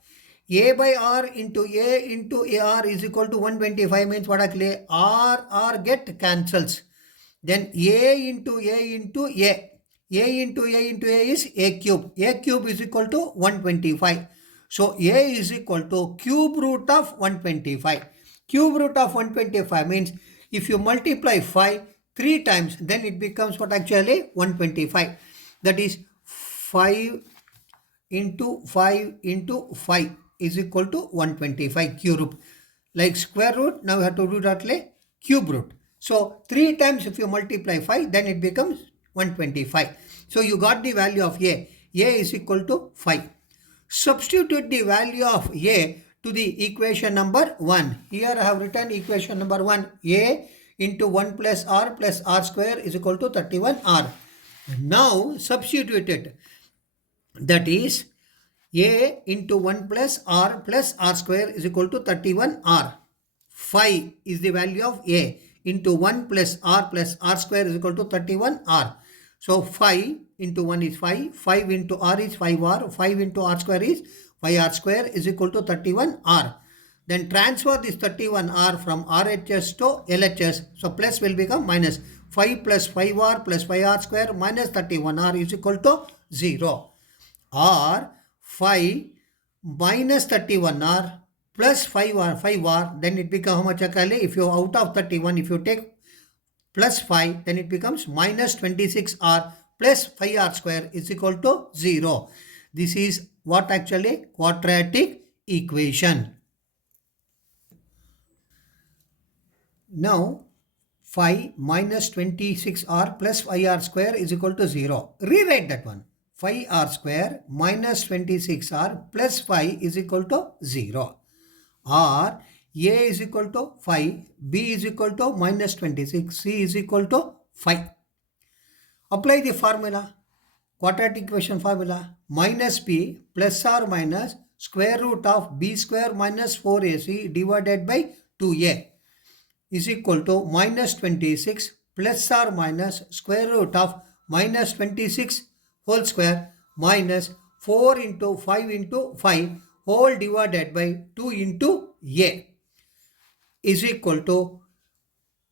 A by R into A into AR is equal to 125 means what actually? R get cancels. Then A into A into A. A into A into A is A cube. A cube is equal to 125. So A is equal to cube root of 125. Cube root of 125 means if you multiply 5 3 times, then it becomes what actually? 125. That is 5 into 5 into 5 is equal to 125 cube root. Like square root, now we have to do that like cube root. So 3 times if you multiply 5, then it becomes 125. So you got the value of A. A is equal to 5. Substitute the value of A to the equation number 1. Here I have written equation number 1. A into 1 plus R square is equal to 31R. Now substitute it. That is A into 1 plus R square is equal to 31R. 5 is the value of A. into 1 plus r square is equal to 31r. So 5 into 1 is 5, 5 into r is 5r, 5 into r square is 5r square is equal to 31r. Then transfer this 31r from RHS to LHS. So plus will become minus 5 plus 5r plus 5r square minus 31r is equal to 0. Or 5 minus 31r plus 5r, then it becomes how much actually? If you out of 31, if you take plus 5, then it becomes minus 26r plus 5r square is equal to 0. This is what actually? Quadratic equation. Now 5 minus 26r plus 5r square is equal to 0. Rewrite that one. 5r square minus 26r plus 5 is equal to 0. Or a is equal to 5, b is equal to minus 26, c is equal to 5. Apply the formula, quadratic equation formula. Minus b plus or minus square root of b square minus 4ac divided by 2a is equal to minus 26 plus or minus square root of minus 26 whole square minus 4 into 5 whole divided by 2 into a is equal to,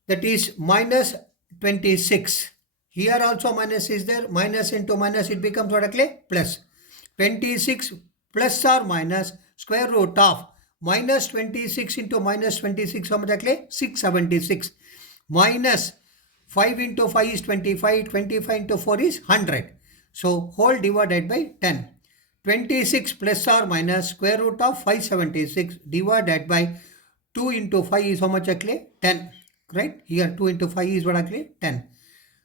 that is minus 26. Here also minus is there, minus into minus it becomes what actually? Plus. 26 plus or minus square root of minus 26 into minus 26 how much actually? 676. Minus 5 into 5 is 25, 25 into 4 is 100. So whole divided by 10. 26 plus or minus square root of 576 divided by 2 into 5 is how much actually? 10. Right? Here 2 into 5 is what actually? 10.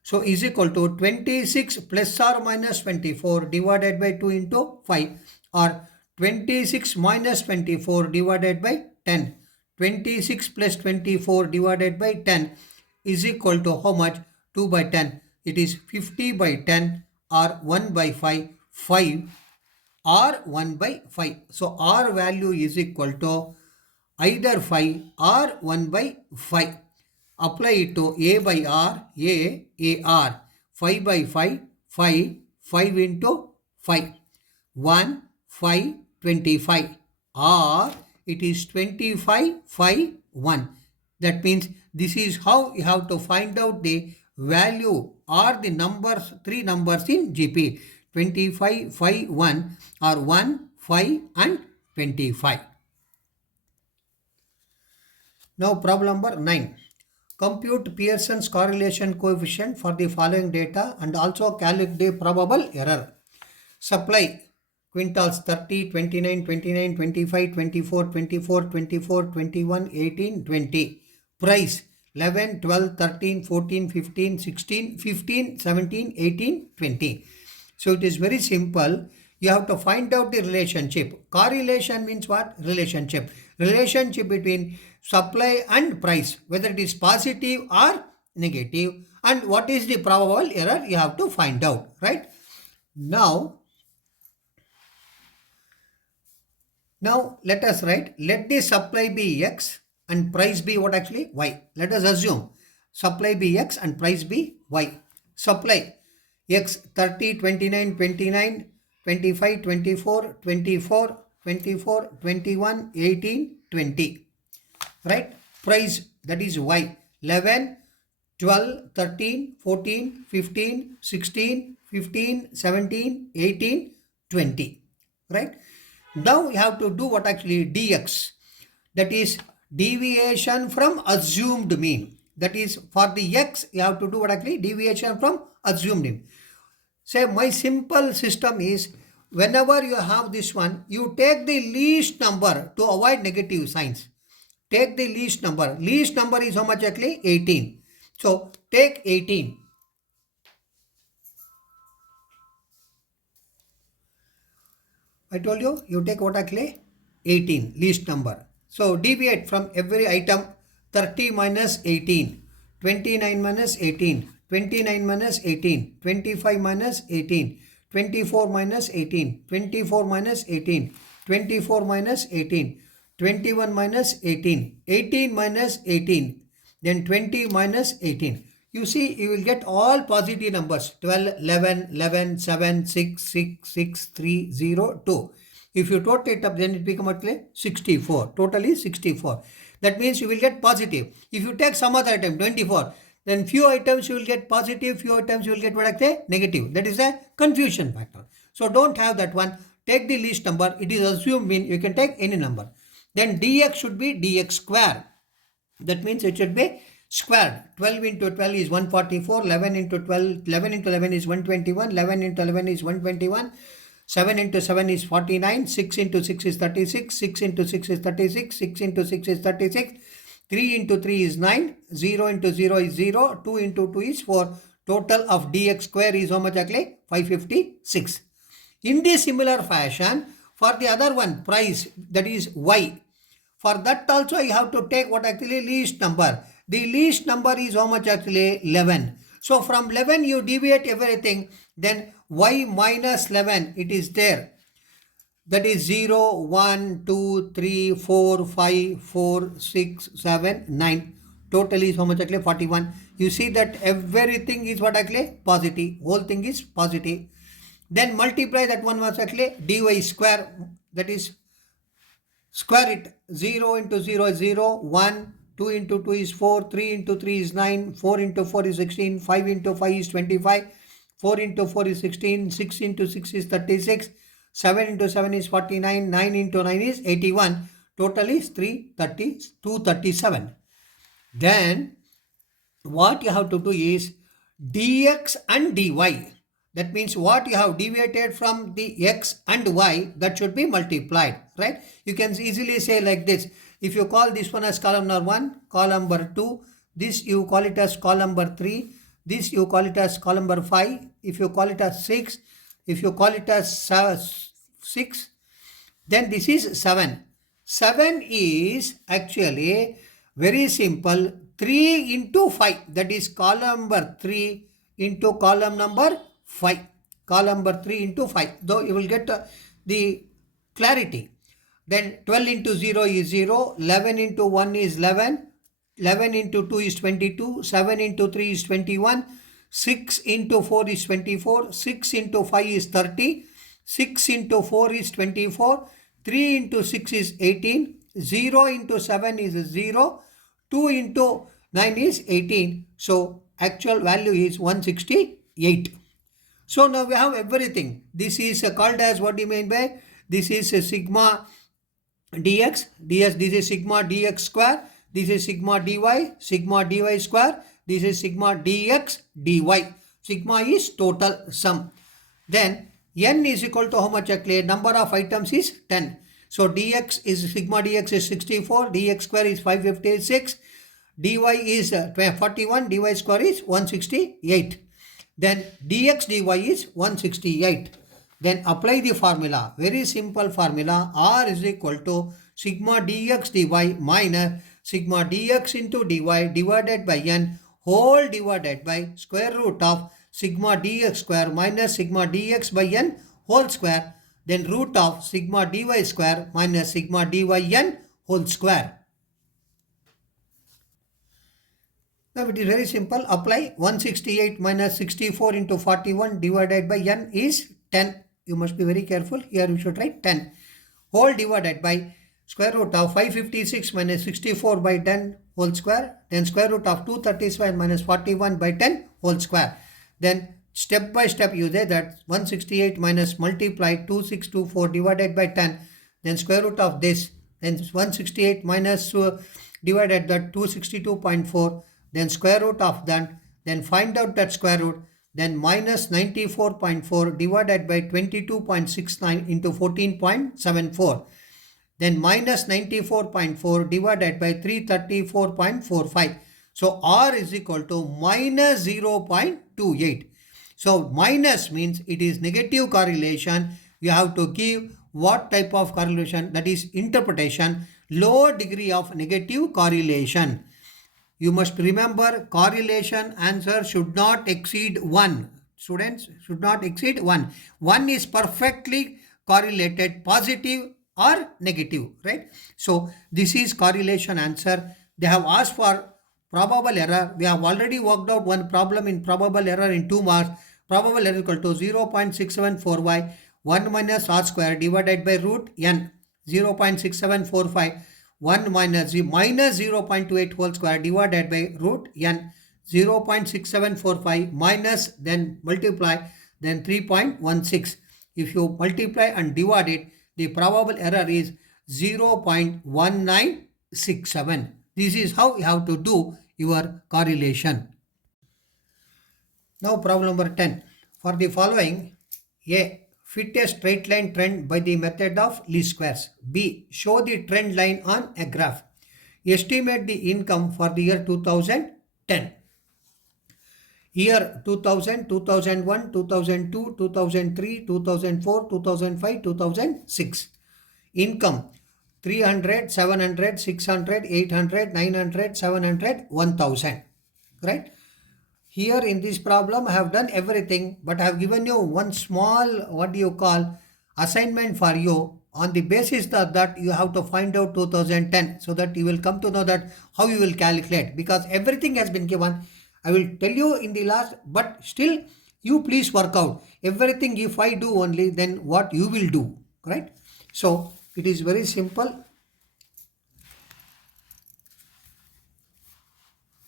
So is equal to 26 plus or minus 24 divided by 2 into 5, or 26 minus 24 divided by 10. 26 plus 24 divided by 10 is equal to how much? 2 by 10. It is 50 by 10 or 1 by 5, 5 or 1 by 5. So R value is equal to either 5 or 1 by 5. Apply it to A by R, AR. 5 by 5, 5, 5 into 5. 1, 5, 25. Or it is 25, 5, 1. That means this is how you have to find out the value or the numbers, 3 numbers in GP. 25, 5, 1 or 1, 5 and 25. Now problem number 9. Compute Pearson's correlation coefficient for the following data and also calculate the probable error. Supply quintals 30, 29, 29, 25, 24, 24, 24, 21, 18, 20. Price 11, 12, 13, 14, 15, 16, 15, 17, 18, 20. So it is very simple. You have to find out the relationship. Correlation means what? Relationship. Relationship between supply and price, whether it is positive or negative, and what is the probable error you have to find out, right? Now let us write, let the supply be X and price be what actually? Y. Let us assume supply be X and price be Y. Supply X 30, 29, 29, 25, 24, 24, 24, 21, 18, 20. Right? Price, that is Y. 11, 12, 13, 14, 15, 16, 15, 17, 18, 20. Right? Now you have to do what actually? dx. That is deviation from assumed mean. That is for the x you have to do what actually? Deviation from assumed mean. Say my simple system is, whenever you have this one, you take the least number to avoid negative signs. Take the least number. Least number is how much actually? 18. So take 18. I told you, you take what actually? 18, least number. So deviate from every item. 30 minus 18, 29 minus 18, 29 minus 18, 25 minus 18, 24 minus 18, 24 minus 18, 24 minus 18, 21 minus 18, 18 minus 18. then 20 minus 18. You see, you will get all positive numbers 12, 11, 11, 7, 6, 6, 6, 3, 0, 2. If you total it up, then it becomes actually 64. Totally 64. That means you will get positive. If you take some other item, 24, then few items you will get positive, few items you will get what actually negative. That is a confusion factor. So don't have that one. Take the least number. It is assumed mean you can take any number. Then dx should be dx square. That means it should be squared. 12 into 12 is 144. 11 into 12, 11 into 11 is 121. 11 into 11 is 121. 7 into 7 is 49. 6 into 6 is 36. 6 into 6 is 36. 6 into 6 is 36. 3 into 3 is 9. 0 into 0 is 0. 2 into 2 is 4. Total of dx square is how much actually? 556. In the similar fashion, for the other one, price, that is y. For that also I have to take what actually least number. The least number is how much actually? 11. So from 11 you deviate everything. Then y minus 11, it is there. That is 0, 1, 2, 3, 4, 5, 4, 6, 7, 9. Total is how much actually? 41. You see that everything is what actually? Positive. Whole thing is positive. Then multiply that one was actually dy square. That is square it. 0 into 0 is 0, 1, 2 into 2 is 4, 3 into 3 is 9, 4 into 4 is 16, 5 into 5 is 25, 4 into 4 is 16, 6 into 6 is 36, 7 into 7 is 49, 9 into 9 is 81, total is 237. Then what you have to do is dx and dy. That means what you have deviated from the x and y, that should be multiplied, right? You can easily say like this. If you call this one as column number 1, column number 2, this you call it as column number 3, this you call it as column number 5, if you call it as 6, if you call it as 6, then this is 7. 7 is actually very simple, 3 into 5, that is column number 3 into column number 5. Column number 3 into 5, though you will get the clarity. Then 12 into 0 is 0, 11 into 1 is 11, 11 into 2 is 22, 7 into 3 is 21, 6 into 4 is 24, 6 into 5 is 30, 6 into 4 is 24, 3 into 6 is 18, 0 into 7 is 0, 2 into 9 is 18. So actual value is 168. So now we have everything. This is called as, what do you mean by? This is a sigma dx, this is sigma dx square, this is sigma dy square, this is sigma dx dy. Sigma is total sum. Then n is equal to how much actually? Number of items is 10. So dx is, sigma dx is 64, dx square is 556, dy is 41, dy square is 168. Then dx dy is 168. Then apply the formula. Very simple formula. R is equal to sigma dx dy minus sigma dx into dy divided by n whole divided by square root of sigma dx square minus sigma dx by n whole square. Then root of sigma dy square minus sigma dy n whole square. Now it is very simple. Apply 168 minus 64 into 41 divided by n is 10. You must be very careful. Here you should write 10. Whole divided by square root of 556 minus 64 by 10 whole square. Then square root of 237 minus 41 by 10 whole square. Then step by step you say that 168 minus multiply 2624 divided by 10. Then square root of this. Then 168 minus divided that 262.4. Then square root of that. Then find out that square root. Then minus 94.4 divided by 22.69 into 14.74. Then minus 94.4 divided by 334.45. So R is equal to minus 0.28. So minus means it is negative correlation. You have to give what type of correlation, that is interpretation, low degree of negative correlation. You must remember correlation answer should not exceed 1. Students, should not exceed 1. 1 is perfectly correlated, positive or negative, right? So this is correlation answer. They have asked for probable error. We have already worked out one problem in probable error in 2 marks. Probable error is equal to 0.674y 1 minus r square divided by root n. 0.6745 1 minus 0.28 whole square divided by root n. 0.6745 minus then multiply then 3.16. If you multiply and divide it, the probable error is 0.1967. This is how you have to do your correlation. Now problem number 10. For the following, A. Fit a straight line trend by the method of least squares. B. Show the trend line on a graph. Estimate the income for the year 2010. Year 2000, 2001, 2002, 2003, 2004, 2005, 2006. Income 300, 700, 600, 800, 900, 700, 1000. Right? Here in this problem I have done everything, but I have given you one small assignment for you. On the basis that you have to find out 2010, so that you will come to know that how you will calculate, because everything has been given. I will tell you in the last, but still you please work out everything. If I do only, then what you will do, right? So it is very simple.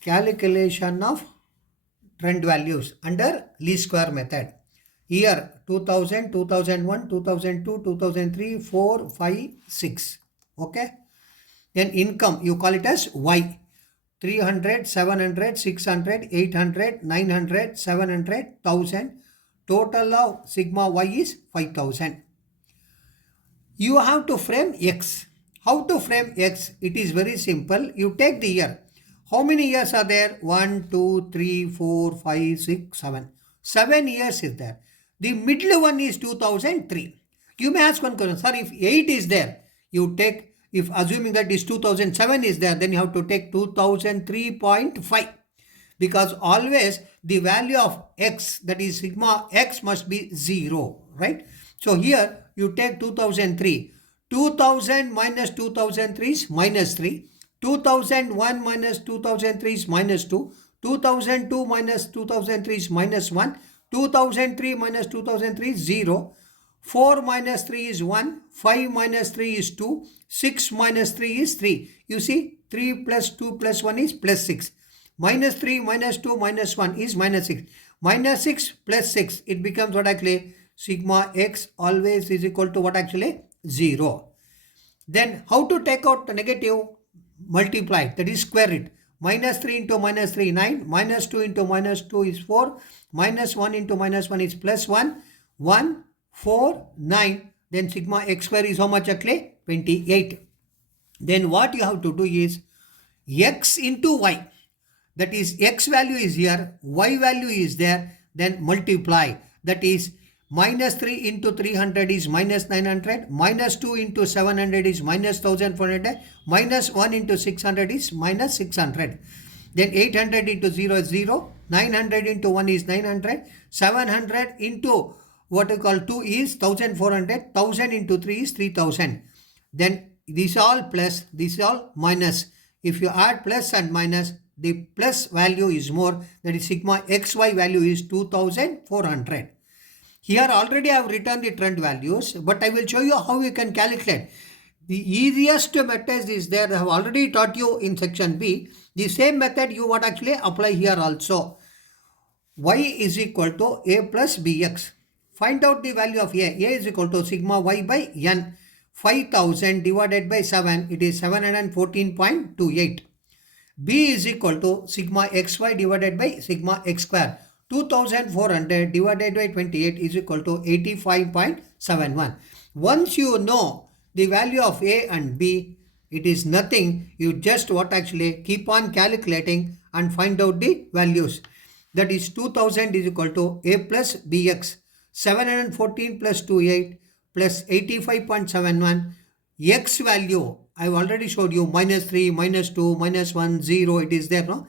Calculation of trend values under least square method. Year 2000, 2001, 2002, 2003, 4, 5, 6. Okay. Then income, you call it as Y. 300, 700, 600, 800, 900, 700, 1000. Total of sigma Y is 5000. You have to frame X. How to frame X? It is very simple. You take the year. How many years are there? 1, 2, 3, 4, 5, 6, 7. 7 years is there. The middle one is 2003. You may ask one question, sir, if 8 is there, you take, if assuming that is 2007 is there, then you have to take 2003.5. Because always the value of X, that is sigma X, must be 0, right? So here you take 2003. 2000 minus 2003 is minus 3. 2001 minus 2003 is minus 2. 2002 minus 2003 is minus 1. 2003 minus 2003 is 0. 4 minus 3 is 1. 5 minus 3 is 2. 6 minus 3 is 3. You see, 3 plus 2 plus 1 is plus 6. Minus 3 minus 2 minus 1 is minus 6. Minus 6 plus 6, it becomes what actually? Sigma X always is equal to what actually? 0. Then how to take out the negative? Multiply, that is square it. Minus 3 into minus 3, 9. Minus 2 into minus 2 is 4. Minus 1 into minus 1 is plus 1. 1, 4, 9. Then sigma X square is how much actually? 28. Then what you have to do is X into Y. That is X value is here, Y value is there. Then multiply. That is minus 3 into 300 is minus 900. Minus 2 into 700 is minus 1400. Minus 1 into 600 is minus 600. Then 800 into 0 is 0. 900 into 1 is 900. 700 into what you call 2 is 1400. 1000 into 3 is 3000. Then this all plus, this all minus. If you add plus and minus, the plus value is more. That is sigma XY value is 2400. Here already I have written the trend values, but I will show you how you can calculate. The easiest method is there. I have already taught you in section B. The same method you would actually apply here also. Y is equal to A plus BX. Find out the value of A. A is equal to sigma Y by N. 5000 divided by 7. It is 714.28. B is equal to sigma XY divided by sigma X square. 2400 divided by 28 is equal to 85.71. Once you know the value of A and B, it is nothing. You just what actually keep on calculating and find out the values. That is 2000 is equal to A plus BX. 714 plus 28 plus 85.71. X value, I have already showed you, minus 3, minus 2, minus 1, 0, it is there, no?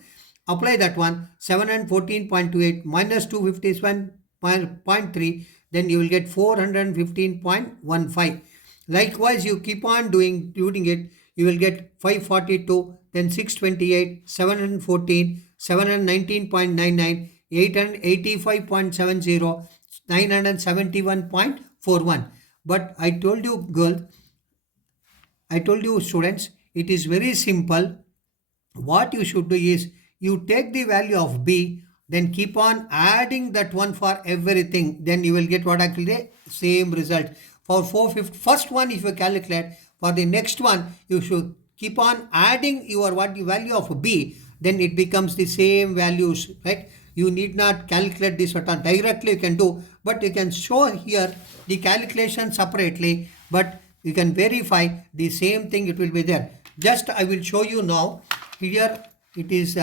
Apply that one, 714.28 minus 257.3, then you will get 415.15. Likewise, you keep on doing it. you will get 542, then 628, 714, 719.99, 885.70, 971.41. But I told you girls, I told you students, it is very simple. What you should do is you take the value of b, then keep on adding that one for everything, then you will get what actually the same result. For 450 first one, if you calculate, for the next one you should keep on adding your what the value of b, then it becomes the same values, right? You need not calculate this at all, directly you can do, but you can show here the calculation separately, but you can verify the same thing, it will be there. Just I will show you now. Here it is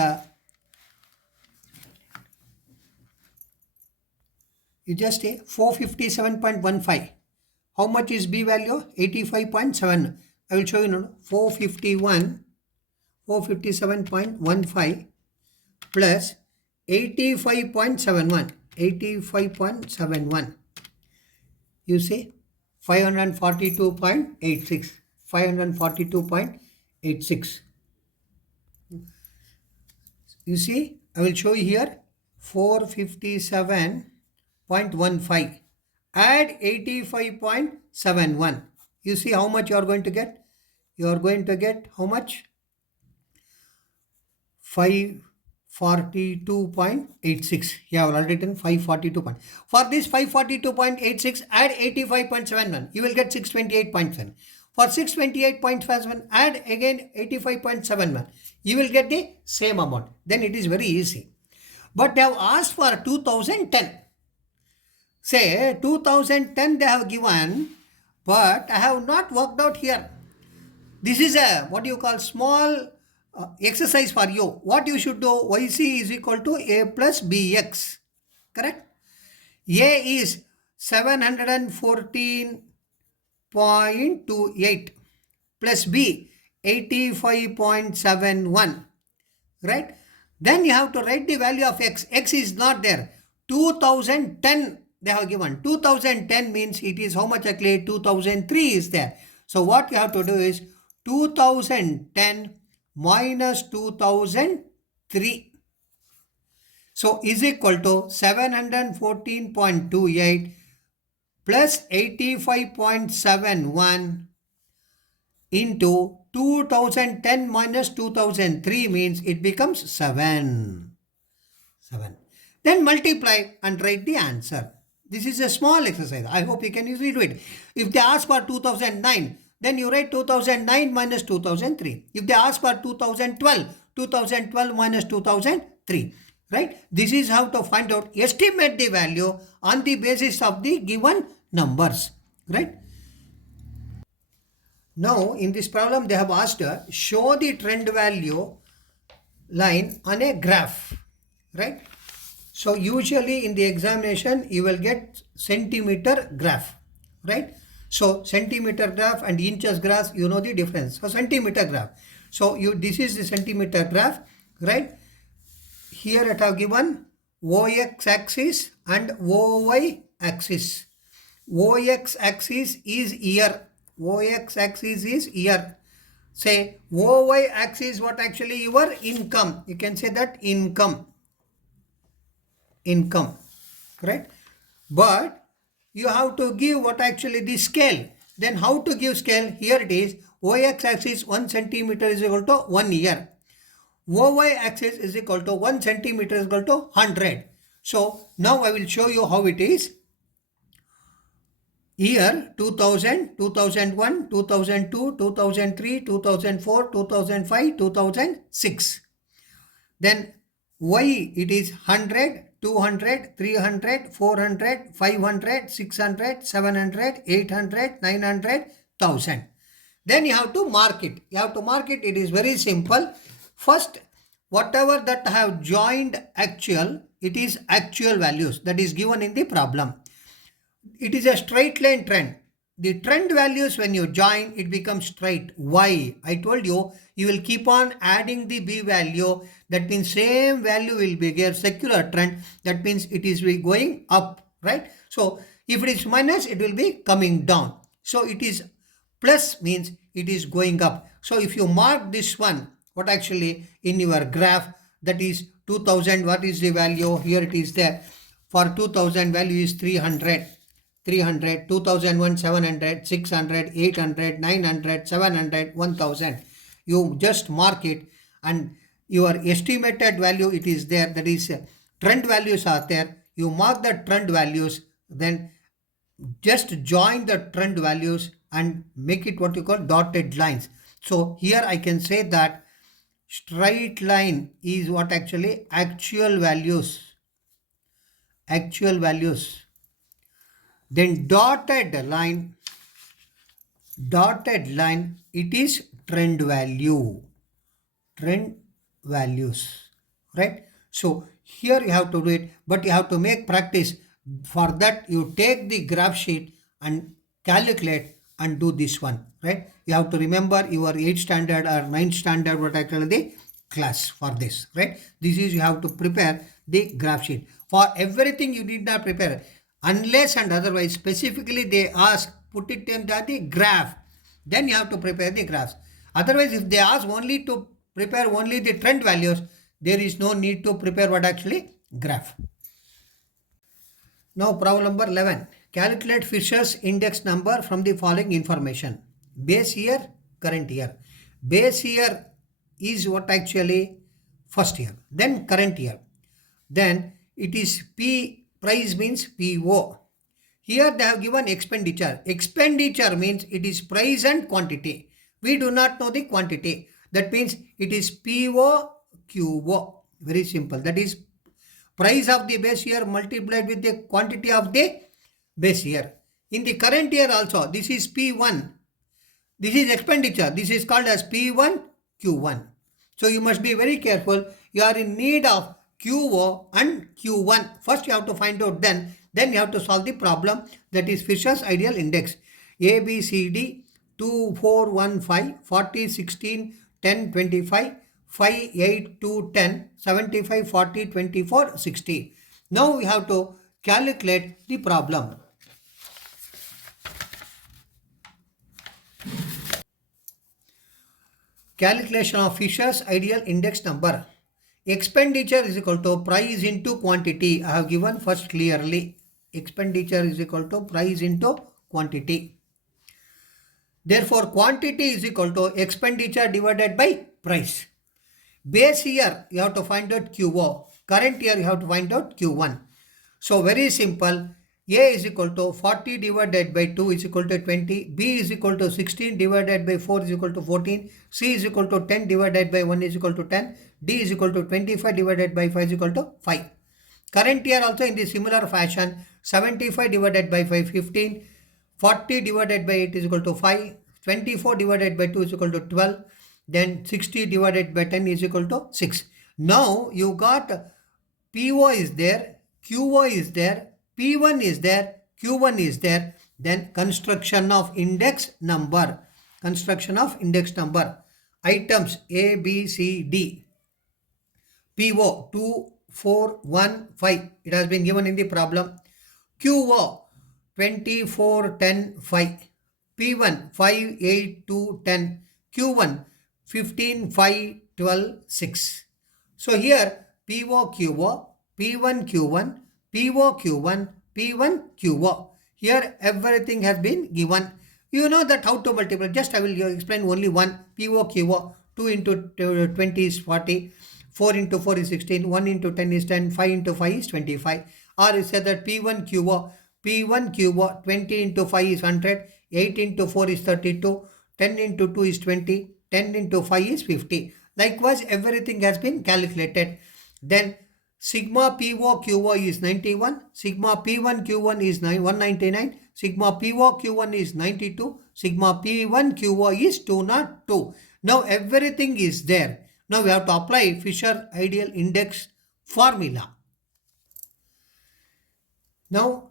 you just a 457.15. How much is b value? 85.7. I will show you now. 457.15 plus 85.71. 85.71. You see 542.86. 542.86. You see, I will show you here 457.15. Add 85.71. You see how much you are going to get? You are going to get how much? 542.86. You have already written 542. For this 542.86, add 85.71. You will get 628.7. For 628.7, add again 85.71. You will get the same amount. Then it is very easy. But they have asked for 2010. Say 2010 they have given, but I have not worked out here. This is a what you call small exercise for you. What you should do, yc is equal to a plus bx. Correct? A is 714.28 plus b 85.71, right? Then you have to write the value of x. X is not there. 2010 they have given. 2010 means it is how much actually? 2003 is there. So what you have to do is 2010 minus 2003. So is equal to 714.28 plus 85.71 into 2010 minus 2003 means it becomes 7. Then multiply and write the answer. This is a small exercise. I hope you can easily do it. If they ask for 2009, then you write 2009 minus 2003. If they ask for 2012, 2012 minus 2003. Right? This is how to find out, estimate the value on the basis of the given numbers. Right? Now, in this problem, they have asked, show the trend value line on a graph. Right? So, usually in the examination, you will get centimeter graph. Right? So, centimeter graph and inches graph, you know the difference. So, centimeter graph. So, this is the centimeter graph. Right? Here I have given OX axis and OY axis. OX axis is year. OX axis is year. Say OY axis what actually your income. You can say that income. Correct? But you have to give what actually the scale. Then how to give scale? Here it is. OX axis 1 centimeter is equal to 1 year. OY axis is equal to 1 centimeter is equal to 100. So now I will show you how it is. Year 2000, 2001, 2002, 2003, 2004, 2005, 2006. Then Y it is 100, 200, 300, 400, 500, 600, 700, 800, 900, 1000. Then you have to mark it. It is very simple. First, whatever that I have joined actual, it is actual values that is given in the problem. It is a straight line trend. The trend values when you join, it becomes straight. Why? I told you, you will keep on adding the B value. That means same value will be a secular trend. That means it is going up, right? So if it is minus, it will be coming down. So it is Plus means it is going up. So if you mark this one, what actually in your graph, that is 2000, what is the value? Here it is there. For 2000 value is 300. 300, 2001, 700, 600, 800, 900, 700, 1000. You just mark it and your estimated value it is there, that is trend values are there. You mark the trend values, then just join the trend values and make it what you call dotted lines. So here I can say that straight line is what actually actual values. Then dotted line, it is trend values, right? So here you have to do it, but you have to make practice. For that you take the graph sheet and calculate and do this one, right? You have to remember your 8th standard or 9th standard what actually the class for this, right? This is you have to prepare the graph sheet. For everything you need not prepare unless and otherwise specifically they ask put it in the graph, then you have to prepare the graphs. Otherwise if they ask only to prepare only the trend values, there is no need to prepare what actually graph. Now problem number 11. Calculate Fisher's index number from the following information. Base year, current year. Base year is what actually first year, then current year. Then it is P, price means PO. Here they have given expenditure. Expenditure means it is price and quantity. We do not know the quantity. That means it is PO, QO. Very simple. That is price of the base year multiplied with the quantity of the base year. In the current year also, this is P1. This is expenditure. This is called as P1, Q1. So you must be very careful. You are in need of QO and Q1. First you have to find out, then you have to solve the problem, that is Fisher's ideal index. A, B, C, D, 2, 4, 1, 5, 40, 16, 10, 25, 5, 8, 2, 10, 75, 40, 24, 60. Now we have to calculate the problem. Calculation of Fisher's ideal index number. Expenditure is equal to price into quantity. I have given first clearly. Expenditure is equal to price into quantity. Therefore, quantity is equal to expenditure divided by price. Base year, you have to find out QO. Current year, you have to find out Q1. So, very simple. A is equal to 40 divided by 2 is equal to 20. B is equal to 16 divided by 4 is equal to 14. C is equal to 10 divided by 1 is equal to 10. D is equal to 25 divided by 5 is equal to 5. Current year also in the similar fashion. 75 divided by 5, 15. 40 divided by 8 is equal to 5. 24 divided by 2 is equal to 12. Then 60 divided by 10 is equal to 6. Now you got PO is there, QO is there, P1 is there, Q1 is there. Then construction of index number. Construction of index number. Items A, B, C, D. PO 2, 4, 1, 5. It has been given in the problem. QO 24, 10, 5. P1 5, 8, 2, 10. Q1 15, 5, 12, 6. So here PO, QO, P1, Q1, PO, Q1, P1, QO. Here everything has been given. You know that how to multiply. Just I will explain only one. PO, QO. 2 into 20 is 40. 4 into 4 is 16. 1 into 10 is 10. 5 into 5 is 25. Or you say that P1, QO. P1, QO. 20 into 5 is 100. 8 into 4 is 32. 10 into 2 is 20. 10 into 5 is 50. Likewise, everything has been calculated. Then sigma PO QO is 91. Sigma P1 Q1 is 199. Sigma PO Q1 is 92. Sigma P1 QO is 202. Now everything is there. Now we have to apply Fisher ideal index formula. Now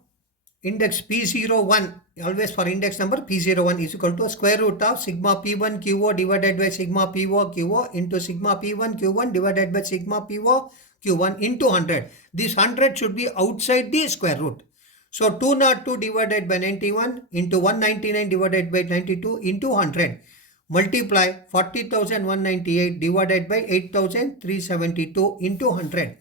index P01, always for index number P01 is equal to square root of sigma P1 QO divided by sigma PO QO into sigma P1 Q1 divided by sigma PO Q1 into 100. This 100 should be outside the square root. So 202 divided by 91 into 199 divided by 92 into 100. Multiply 40,198 divided by 8,372 into 100.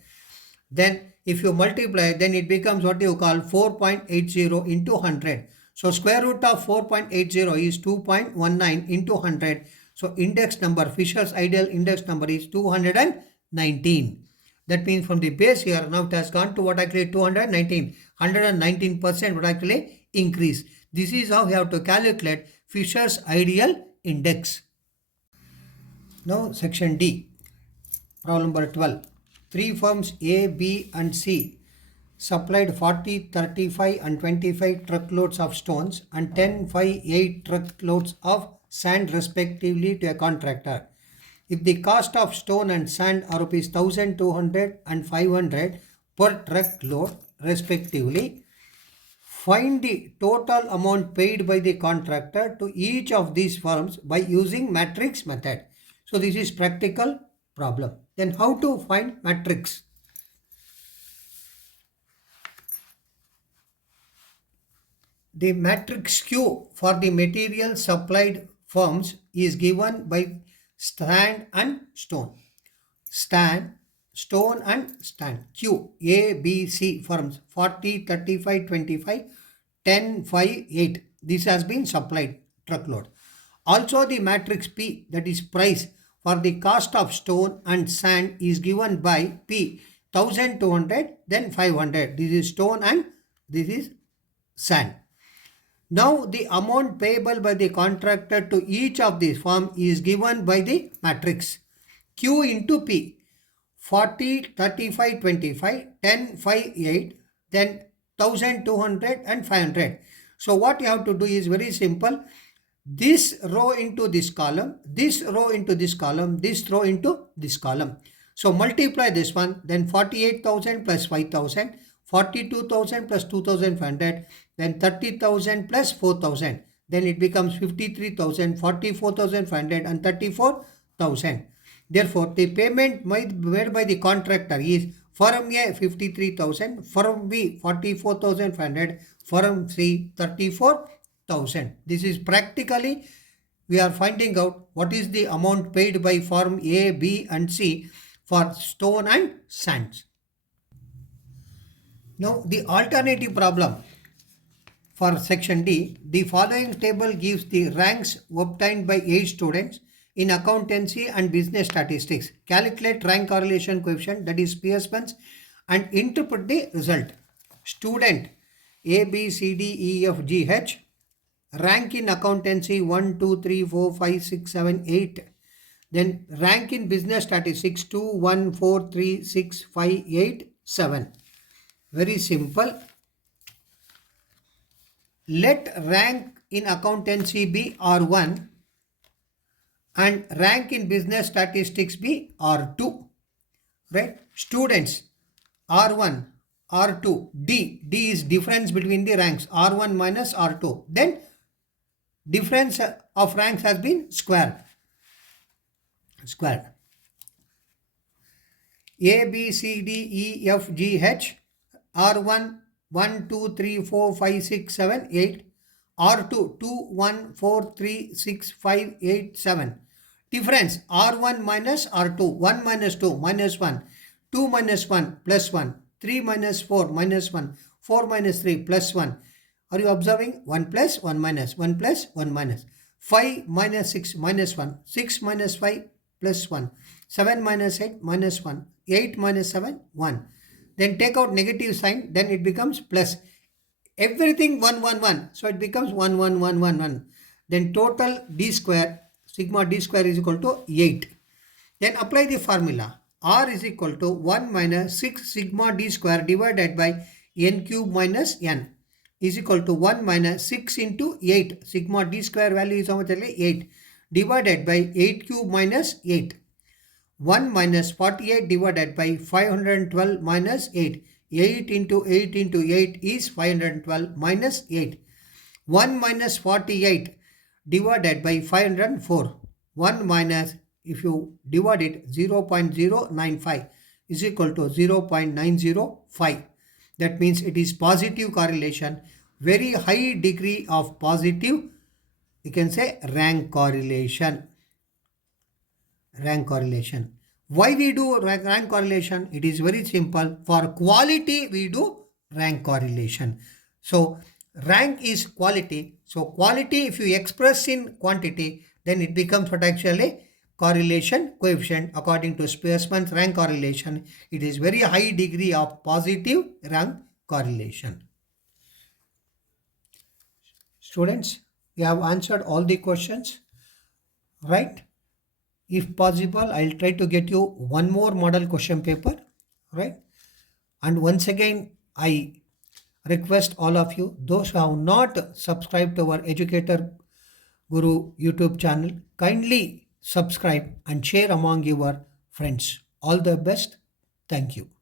Then if you multiply, then it becomes what you call 4.80 into 100. So square root of 4.80 is 2.19 into 100. So index number, Fisher's ideal index number is 219. That means from the base here, now it has gone to what actually 219. 119% would actually increase. This is how we have to calculate Fisher's ideal index. Now section D, problem number 12. Three firms A, B and C supplied 40, 35 and 25 truckloads of stones and 10, 5, 8 truckloads of sand respectively to a contractor. If the cost of stone and sand are rupees 1200 and 500 per truckload respectively, find the total amount paid by the contractor to each of these firms by using matrix method. So this is practical problem. Then how to find matrix? The matrix Q for the material supplied firms is given by sand and stone. Stand, stone and stand. Q, A, B, C firms 40, 35, 25, 10, 5, 8. This has been supplied truckload. Also the matrix P, that is price for the cost of stone and sand, is given by P 1200 then 500. This is stone and this is sand. Now the amount payable by the contractor to each of these firm is given by the matrix Q into P. 40, 35, 25, 10, 5, 8, then 1200 and 500. So what you have to do is very simple. This row into this column, this row into this column, this row into this column. So multiply this one, then 48,000 plus 5,000, 42,000 plus 2,500, then 30,000 plus 4,000. Then it becomes 53,000, 44,500 and 34,000. Therefore, the payment made by the contractor is firm A 53,000, firm B 44,500, firm C 34,000. This is practically we are finding out what is the amount paid by firm A, B and C for stone and sands. Now the alternative problem for section D, the following table gives the ranks obtained by 8 students in accountancy and business statistics. Calculate rank correlation coefficient, that is Pearson's, and interpret the result. Student A, B, C, D, E, F, G, H. Rank in accountancy 1, 2, 3, 4, 5, 6, 7, 8. Then rank in business statistics 2, 1, 4, 3, 6, 5, 8, 7. Very simple. Let rank in accountancy be R1 and rank in business statistics be R2. Right? Students R1, R2, D. D is difference between the ranks R1 minus R2. Then difference of ranks has been squared. A, B, C, D, E, F, G, H. R1 1, 2, 3, 4, 5, 6, 7, 8. R2 2, 1, 4, 3, 6, 5, 8, 7. Difference R1 minus R2. 1 minus 2 minus 1. 2 minus 1 plus 1. 3 minus 4 minus 1. 4 minus 3 plus 1. Are you observing? 1 plus 1 minus 1 plus 1 minus. 5 minus 6 minus 1. 6 minus 5 plus 1. 7 minus 8 minus 1. 8 minus 7 1. Then take out negative sign, then it becomes plus. Everything 1 1 1. So it becomes 1 1 1 1 1. Then total d square, sigma d square is equal to 8. Then apply the formula. R is equal to 1 minus 6 sigma d square divided by n cube minus n is equal to 1 minus 6 into 8. Sigma d square value is how much? 8 divided by 8 cube minus 8. 1 minus 48 divided by 512 minus 8. 8 into 8 into 8 is 512 minus 8. 1 minus 48 divided by 504. 1 minus, if you divide it, 0.095 is equal to 0.905. That means it is positive correlation, very high degree of positive, you can say rank correlation. Rank correlation. Why we do rank correlation? It is very simple. For quality, we do rank correlation. So rank is quality. So quality, if you express in quantity, then it becomes what actually correlation coefficient according to Spearman's rank correlation. It is very high degree of positive rank correlation. Students, you have answered all the questions, right? If possible, I'll try to get you one more model question paper, right? And once again, I request all of you, those who have not subscribed to our Educator Guru YouTube channel, kindly subscribe and share among your friends. All the best. Thank you.